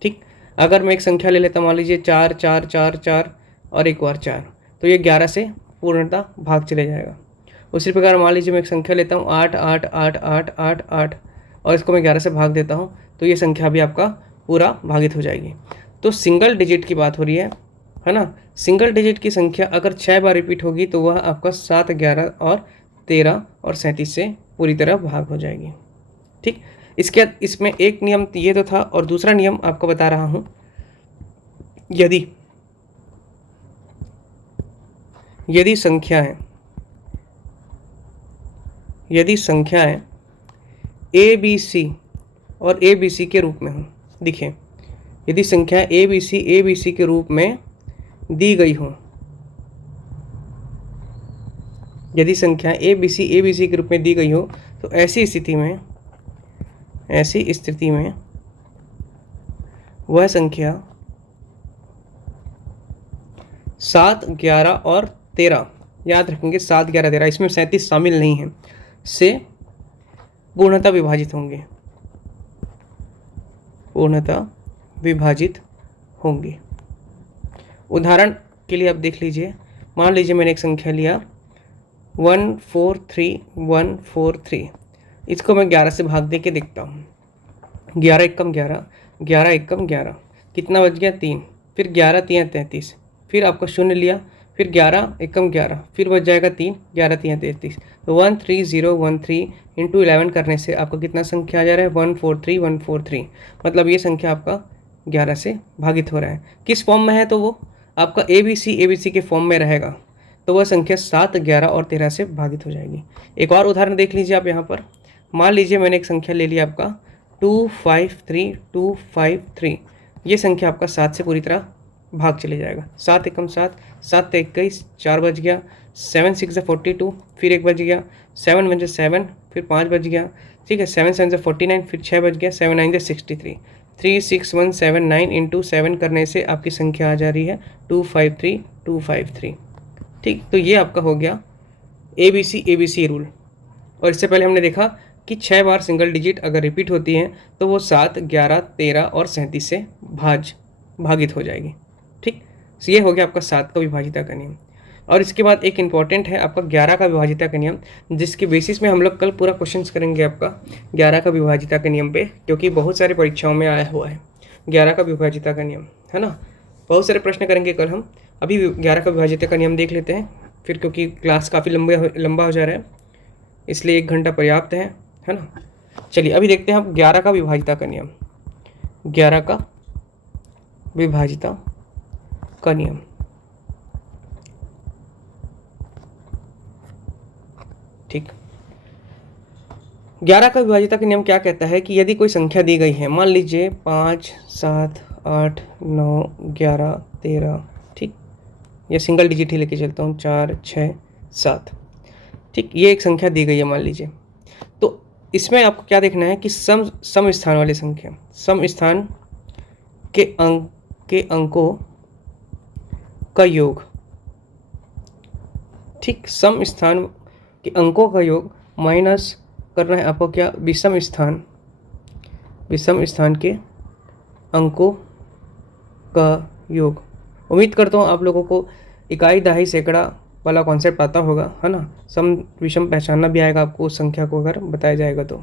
ठीक, अगर मैं एक संख्या ले लेता हूँ, मान लीजिए 4 4 4 4 और एक बार 4, तो ये 11 से पूर्णतः भाग चले जाएगा। उसी प्रकार मान लीजिए मैं एक संख्या लेता हूँ 8 8 8 8 8 8 और इसको मैं 11 से भाग देता हूँ, तो ये संख्या भी आपका पूरा भागित हो जाएगी। तो सिंगल डिजिट की बात हो रही है ना, सिंगल डिजिट की संख्या अगर 6 बार रिपीट होगी तो वह आपका 7 11 और 13 और 37 से पूरी तरह भाग हो जाएगी। ठीक, इसके बाद इसमें एक नियम ये तो था, और दूसरा नियम आपको बता रहा हूँ, यदि संख्याएं ए बी सी और ए बी सी के रूप में हो, देखिए, यदि संख्या ए बी सी के रूप में दी गई हो, यदि संख्या ए बी सी के रूप में दी गई हो, तो ऐसी स्थिति में वह संख्या 7, 11 और 13, याद रखेंगे 7, 11, 13, इसमें 37 शामिल नहीं है, से पूर्णतः विभाजित होंगे, पूर्णतः विभाजित होंगे। उदाहरण के लिए आप देख लीजिए, मान लीजिए मैंने एक संख्या लिया 143, इसको मैं 11 से भाग दे के देखता हूँ। 11 एकम 11, 11 एकम 11, कितना बच गया 3, फिर 11 3 33, फिर आपका शून्य लिया, फिर 11 एकम 11, फिर बच जाएगा 3, 11 3 33, तो 13013 इंटू 11 करने से आपका कितना संख्या आ जा रहा है 143, मतलब ये संख्या आपका 11 से भागित हो रहा है। किस फॉर्म में है, तो वो आपका ABC के फॉर्म में रहेगा, तो वह संख्या 7, 11 और 13 से भागित हो जाएगी। एक और उदाहरण देख लीजिए आप यहाँ पर, मान लीजिए मैंने एक संख्या ले लिया आपका 253, ये संख्या आपका 7 से पूरी तरह भाग चले जाएगा। 7 एकम 7, 7 ते 21, 4 बच गया, 7 6 42, फिर 1 बच गया, 7 1 7, फिर 5 बच गया, ठीक है, 7 7 49, फिर 6 बच गया, 7 9 63, 36179 इंटू 7 करने से आपकी संख्या आ जा रही है 253। ठीक, तो ये आपका हो गया ABC रूल। और इससे पहले हमने देखा कि 6 बार सिंगल डिजिट अगर रिपीट होती हैं तो वो 7, 11, 13 और 37 से भागित हो जाएगी। ठीक, तो ये हो गया आपका 7 का विभाजिता का नियम। और इसके बाद एक इम्पॉर्टेंट है आपका 11 का विभाजिता का नियम, जिसके बेसिस में हम लोग कल पूरा क्वेश्चंस करेंगे आपका 11 का विभाजिता का नियम पे, क्योंकि बहुत सारे परीक्षाओं में आया हुआ है 11 का विभाजिता का नियम, है ना। बहुत सारे प्रश्न करेंगे कल हम। अभी 11 का विभाजिता का नियम देख लेते हैं फिर, क्योंकि क्लास काफ़ी लंबा हो जा रहा है, इसलिए 1 घंटा पर्याप्त है ना। चलिए अभी देखते हैं हम 11 का विभाजिता का नियम। 11 का विभाजिता का नियम, ठीक। 11 का विभाजिता का नियम क्या कहता है कि यदि कोई संख्या दी गई है, मान लीजिए 5, 7, 8, 9, 11, 13, ठीक, या सिंगल डिजिट ही लेके चलता हूँ, 4, 6, 7, ठीक, ये एक संख्या दी गई है मान लीजिए। तो इसमें आपको क्या देखना है कि सम स्थान वाली संख्या, सम स्थान के अंकों का योग, ठीक, सम स्थान के अंकों का योग माइनस करना है आपको क्या, विषम स्थान के अंकों का योग। उम्मीद करता हूँ आप लोगों को इकाई दहाई सैकड़ा वाला कॉन्सेप्ट आता होगा, है ना। सम विषम पहचानना भी आएगा आपको उस संख्या को अगर बताया जाएगा तो।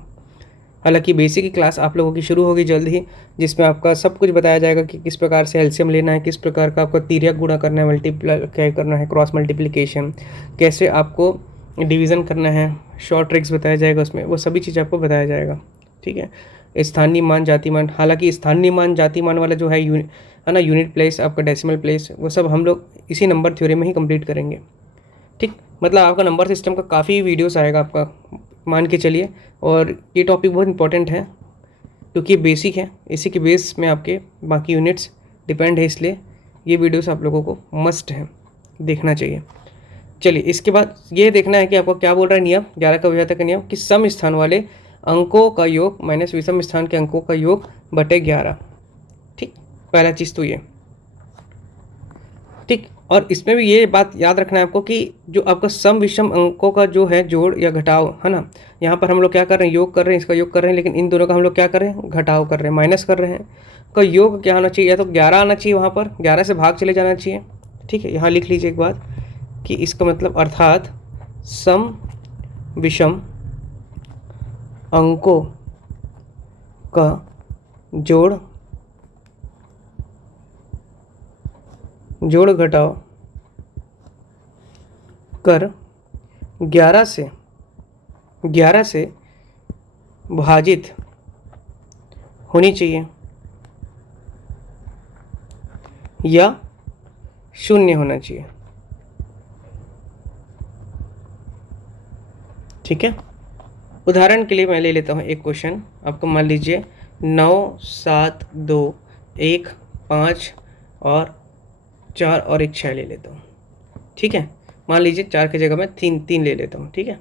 हालांकि बेसिक की क्लास आप लोगों की शुरू होगी जल्द ही, जिसमें आपका सब कुछ बताया जाएगा कि किस प्रकार से एलसीएम लेना है, किस प्रकार का आपका तिर्यक गुणा करना है, मल्टीप्लाई करना है, क्रॉस मल्टीप्लिकेशन, कैसे आपको डिवीज़न करना है, शॉर्ट ट्रिक्स बताया जाएगा उसमें, वो सभी चीज़ आपको बताया जाएगा, ठीक है। स्थानीय मान, जाति मान, हालांकि स्थानीय मान जाति मान वाला जो है ना, यूनिट प्लेस, आपका डेसिमल प्लेस, वो सब हम लोग इसी नंबर थ्योरी में ही कंप्लीट करेंगे, ठीक। मतलब आपका नंबर सिस्टम का काफ़ी वीडियोस आएगा आपका, मान के चलिए। और ये टॉपिक बहुत इंपॉर्टेंट है क्योंकि बेसिक है, इसी के बेस में आपके बाकी यूनिट्स डिपेंड है, इसलिए ये वीडियोस आप लोगों को मस्ट है, देखना चाहिए। चलिए इसके बाद ये देखना है कि आपको क्या बोल रहा है नियम, 11 का विभाजिता का नियम, कि सम स्थान वाले अंकों का योग माइनस विषम स्थान के अंकों का योग बटे 11, ठीक, पहला चीज़ तो ये, ठीक। और इसमें भी ये बात याद रखना है आपको कि जो आपका सम विषम अंकों का जो है जोड़ या घटाव, है ना, यहाँ पर हम लोग क्या कर रहे हैं, योग कर रहे हैं, इसका योग कर रहे हैं, लेकिन इन दोनों का हम लोग क्या कर रहे हैं, घटाव कर रहे हैं, माइनस कर रहे हैं। का योग क्या होना चाहिए, या तो 11 आना चाहिए, वहाँ पर 11 से भाग चले जाना चाहिए, ठीक है। यहाँ लिख लीजिए एक बात कि इसका मतलब अर्थात सम विषम अंकों का जोड़ घटाव कर 11 से भाजित होनी चाहिए या शून्य होना चाहिए, ठीक है। उदाहरण के लिए मैं ले लेता हूँ एक क्वेश्चन, आपको मान लीजिए 9, 7, 2, 1, 5 और 4 और एक 6 ले लेता हूँ, ठीक है। मान लीजिए 4 की जगह मैं 3 ले लेता हूँ, ठीक है।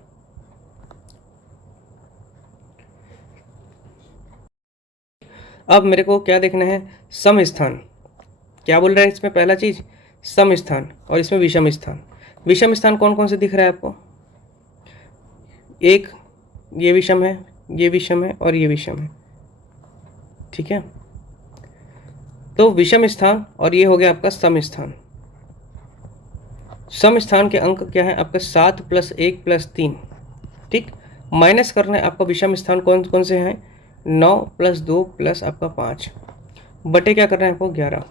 अब मेरे को क्या देखना है, सम स्थान, क्या बोल रहा है इसमें, पहला चीज़ सम स्थान और इसमें विषम स्थान। विषम स्थान कौन कौन से दिख रहा है आपको? एक ये विषम है, ये विषम है और ये विषम है, ठीक है। तो विषम स्थान और ये हो गया आपका सम स्थान। सम स्थान के अंक क्या है आपका? 7 + 1 + 3, ठीक। माइनस करना है आपका विषम स्थान कौन कौन से हैं? 9 + 2 + आपका 5 बटे क्या करना है आपको? 11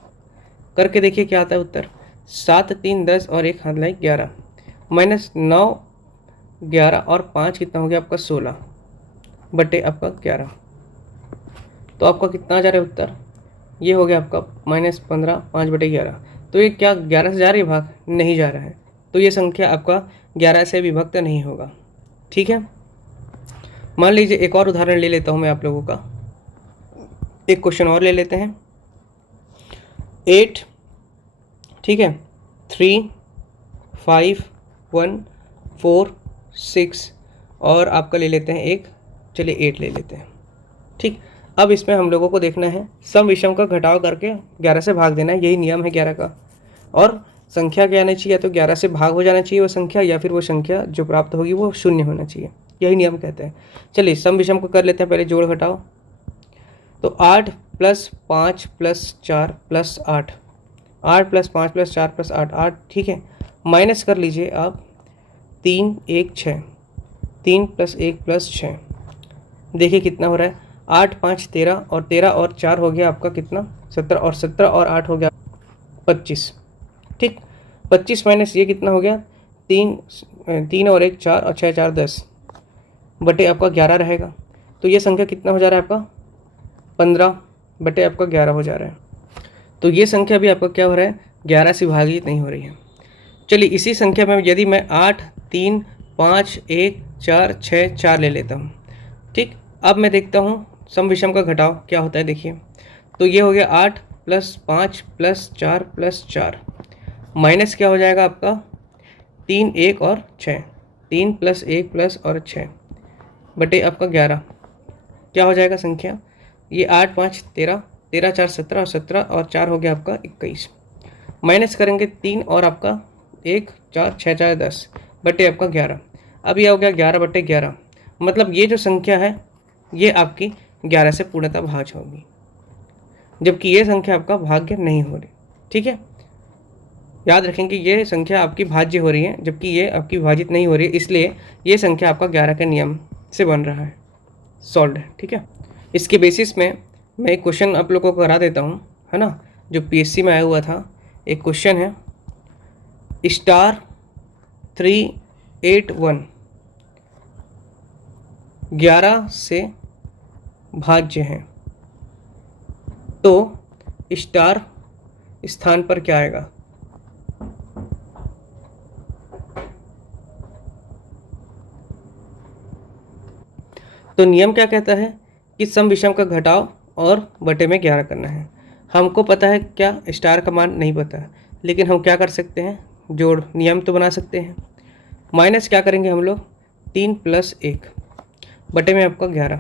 करके देखिए क्या आता है उत्तर। 7 3 10 और 1 हाथ लाई 11 माइनस 9 11 और 5 कितना हो गया आपका? 16 बटे आपका 11। तो आपका कितना आ जा रहा है उत्तर? ये हो गया आपका -15 5 बटे 11। तो ये क्या 11 से जा रही है भाग? नहीं जा रहा है, तो ये संख्या आपका 11 से विभक्त नहीं होगा, ठीक है। मान लीजिए एक और उदाहरण ले लेता हूँ मैं आप लोगों का, एक क्वेश्चन और ले लेते हैं। 8, ठीक है, 3 5 1 4 6 और आपका ले लेते हैं एक, चलिए 8 ले लेते हैं, ठीक। अब इसमें हम लोगों को देखना है सम विषम का घटाव करके 11 से भाग देना है, यही नियम है 11 का। और संख्या क्या आना चाहिए? या तो 11 से भाग हो जाना चाहिए वो संख्या, या फिर वो संख्या जो प्राप्त होगी वो 0 होना चाहिए, यही नियम कहते हैं। चलिए सम विषम को कर लेते हैं पहले जोड़ घटाव। तो 8 + 5 + 4 + 8, 8 + 5 + 4 + 8 8, ठीक है। माइनस कर लीजिए आप 3 1 6, 3 + 1 + 6, देखिए कितना हो रहा है? 8 5 13 और 13 और 4 हो गया आपका कितना? 17 और 17 और 8 हो गया 25, ठीक। 25 माइनस ये कितना हो गया? 3 और 1 4 और 6 4 10 बटे आपका 11 रहेगा। तो ये संख्या कितना हो जा रहा है आपका? 15 बटे आपका 11 हो जा रहा है। तो ये संख्या भी आपका क्या हो रहा है? 11 से विभाजित नहीं हो रही है। चलिए इसी संख्या में यदि मैं 8 3 5 1 4 6 4 ले लेता हूँ, ठीक। अब मैं देखता हूँ सम विषम का घटाव क्या होता है, देखिए। तो ये हो गया 8 + 5 + 4 + 4 माइनस क्या हो जाएगा आपका? 3 1 और 6, 3 + 1 + और 6 बटे आपका 11 क्या हो जाएगा संख्या? ये 8 5 13 13 4 17 और 17 और 4 हो गया आपका 21 माइनस करेंगे 3 और आपका 1 4 6 4 10 बटे आपका 11। अब ये हो गया 11 बटे 11, मतलब ये जो संख्या है ये आपकी 11 से पूर्णतः भाज्य होगी, जबकि ये संख्या आपका भाज्य नहीं हो रही, ठीक है। याद रखेंगे ये संख्या आपकी भाज्य हो रही है जबकि ये आपकी विभाजित नहीं हो रही है, इसलिए ये संख्या आपका 11 के नियम से बन रहा है, सॉल्व है, ठीक है। इसके बेसिस में मैं एक क्वेश्चन आप लोगों को करा देता हूँ, है ना, जो पीएससी में आया हुआ था। एक क्वेश्चन है *381 11 से भाज्य है, तो स्टार स्थान पर क्या आएगा? तो नियम क्या कहता है कि सम विषम का घटाव और बटे में 11 करना है। हमको पता है क्या? स्टार का मान नहीं पता है, लेकिन हम क्या कर सकते हैं? जोड़ नियम तो बना सकते हैं। माइनस क्या करेंगे हम लोग? 3 + 1 बटे में आपका 11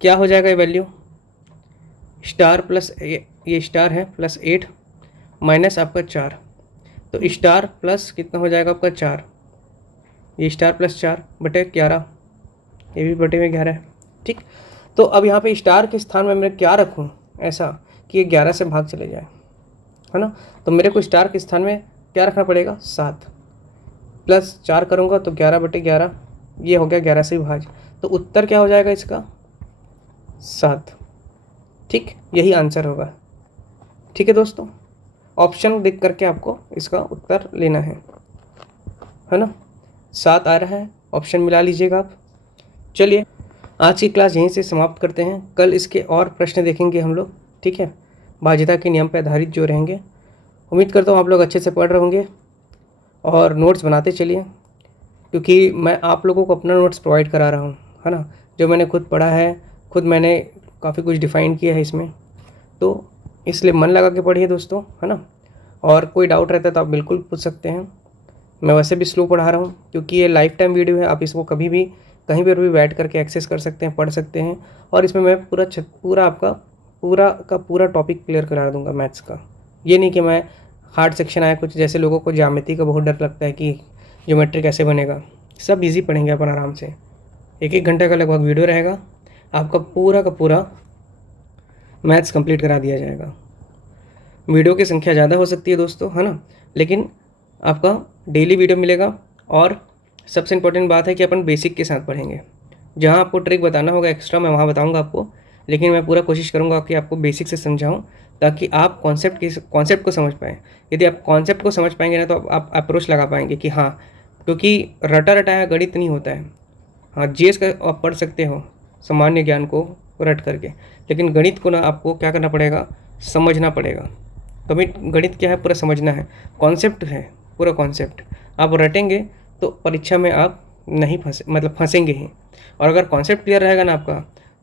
क्या हो जाएगा? ये वैल्यू स्टार प्लस ये स्टार है +8 माइनस आपका 4, तो स्टार प्लस कितना हो जाएगा आपका 4, ये स्टार +4 बटे 11, ये भी बटे में 11 है, ठीक। तो अब यहाँ पे स्टार के स्थान में मैं क्या रखूँ ऐसा कि ये 11 से भाग चले जाए, है ना। तो मेरे को स्टार के स्थान में क्या रखना पड़ेगा? 7 + 4 करूँगा तो 11 बटे 11, ये हो गया 11 से विभाज्य। तो उत्तर क्या हो जाएगा इसका? 7, ठीक, यही आंसर होगा। ठीक है दोस्तों, ऑप्शन देख करके आपको इसका उत्तर लेना है ना। 7 आ रहा है, ऑप्शन मिला लीजिएगा आप। चलिए आज की क्लास यहीं से समाप्त करते हैं, कल इसके और प्रश्न देखेंगे हम लोग, ठीक है, भाज्यता के नियम पर आधारित जो रहेंगे। उम्मीद करता हूँ आप लोग अच्छे से पढ़ रहे होंगे और नोट्स बनाते चलिए, क्योंकि मैं आप लोगों को अपना नोट्स प्रोवाइड करा रहा हूँ, है ना। जो मैंने खुद पढ़ा है, खुद मैंने काफ़ी कुछ डिफ़ाइन किया है इसमें, तो इसलिए मन लगा के पढ़िए दोस्तों, है ना। और कोई डाउट रहता है तो आप बिल्कुल पूछ सकते हैं। मैं वैसे भी स्लो पढ़ा रहा हूँ क्योंकि ये लाइफ टाइम वीडियो है, आप इसको कभी भी कहीं पर भी बैठ करके एक्सेस कर सकते हैं, पढ़ सकते हैं। और इसमें मैं पूरा आपका पूरा का पूरा टॉपिक क्लियर करा दूंगा मैथ्स का। ये नहीं कि मैं हार्ड सेक्शन आया कुछ, जैसे लोगों को ज्यामिति का बहुत डर लगता है कि ज्योमेट्री कैसे बनेगा, सब इजी पढ़ेंगे अपन आराम से। 1-1 घंटे का लगभग वीडियो रहेगा, आपका पूरा का पूरा मैथ्स कंप्लीट करा दिया जाएगा। वीडियो की संख्या ज़्यादा हो सकती है दोस्तों, है ना, लेकिन आपका डेली वीडियो मिलेगा। और सबसे इम्पोर्टेंट बात है कि अपन बेसिक के साथ पढ़ेंगे। जहाँ आपको ट्रिक बताना होगा एक्स्ट्रा, मैं वहाँ बताऊँगा आपको, लेकिन मैं पूरा कोशिश करूँगा कि आपको बेसिक से समझाऊँ, ताकि आप कॉन्सेप्ट को समझ पाएँ। यदि आप कॉन्सेप्ट को समझ पाएंगे ना, तो आप अप्रोच लगा पाएंगे कि हाँ, क्योंकि रटा रटाया गणित नहीं होता है। हाँ, जीएस का आप पढ़ सकते हो सामान्य ज्ञान को रट करके, लेकिन गणित को ना आपको क्या करना पड़ेगा, समझना पड़ेगा। गणित क्या है, पूरा समझना है, कॉन्सेप्ट है, पूरा कॉन्सेप्ट। आप रटेंगे तो परीक्षा में आप नहीं फंसेंगे ही। और अगर कॉन्सेप्ट क्लियर रहेगा ना आपका,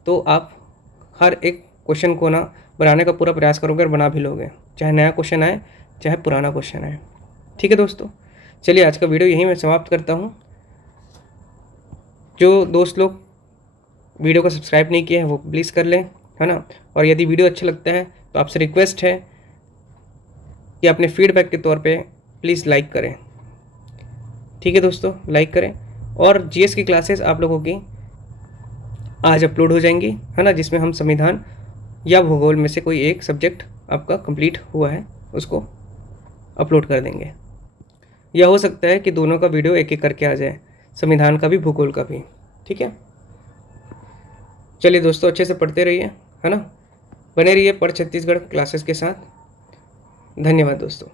तो आप हर एक क्वेश्चन को ना बनाने का पूरा प्रयास करोगे और बना भी लोगे, चाहे नया क्वेश्चन आए चाहे पुराना क्वेश्चन आए। ठीक है दोस्तों, चलिए आज का वीडियो यहीं मैं समाप्त करता हूँ। जो दोस्त लोग वीडियो को सब्सक्राइब नहीं किए हैं वो प्लीज़ कर लें, है ना। और यदि वीडियो अच्छा लगता है तो आपसे रिक्वेस्ट है कि अपने फीडबैक के तौर पे प्लीज़ लाइक करें। ठीक है दोस्तों, लाइक करें। और जीएस की क्लासेस आप लोगों की आज अपलोड हो जाएंगी, है ना, जिसमें हम संविधान या भूगोल में से कोई एक सब्जेक्ट आपका कंप्लीट हुआ है उसको अपलोड कर देंगे। या हो सकता है कि दोनों का वीडियो एक एक करके आ जाए, संविधान का भी भूगोल का भी। ठीक है, चलिए दोस्तों, अच्छे से पढ़ते रहिए, है ना, बने रहिए पढ़ छत्तीसगढ़ क्लासेस के साथ। धन्यवाद दोस्तों।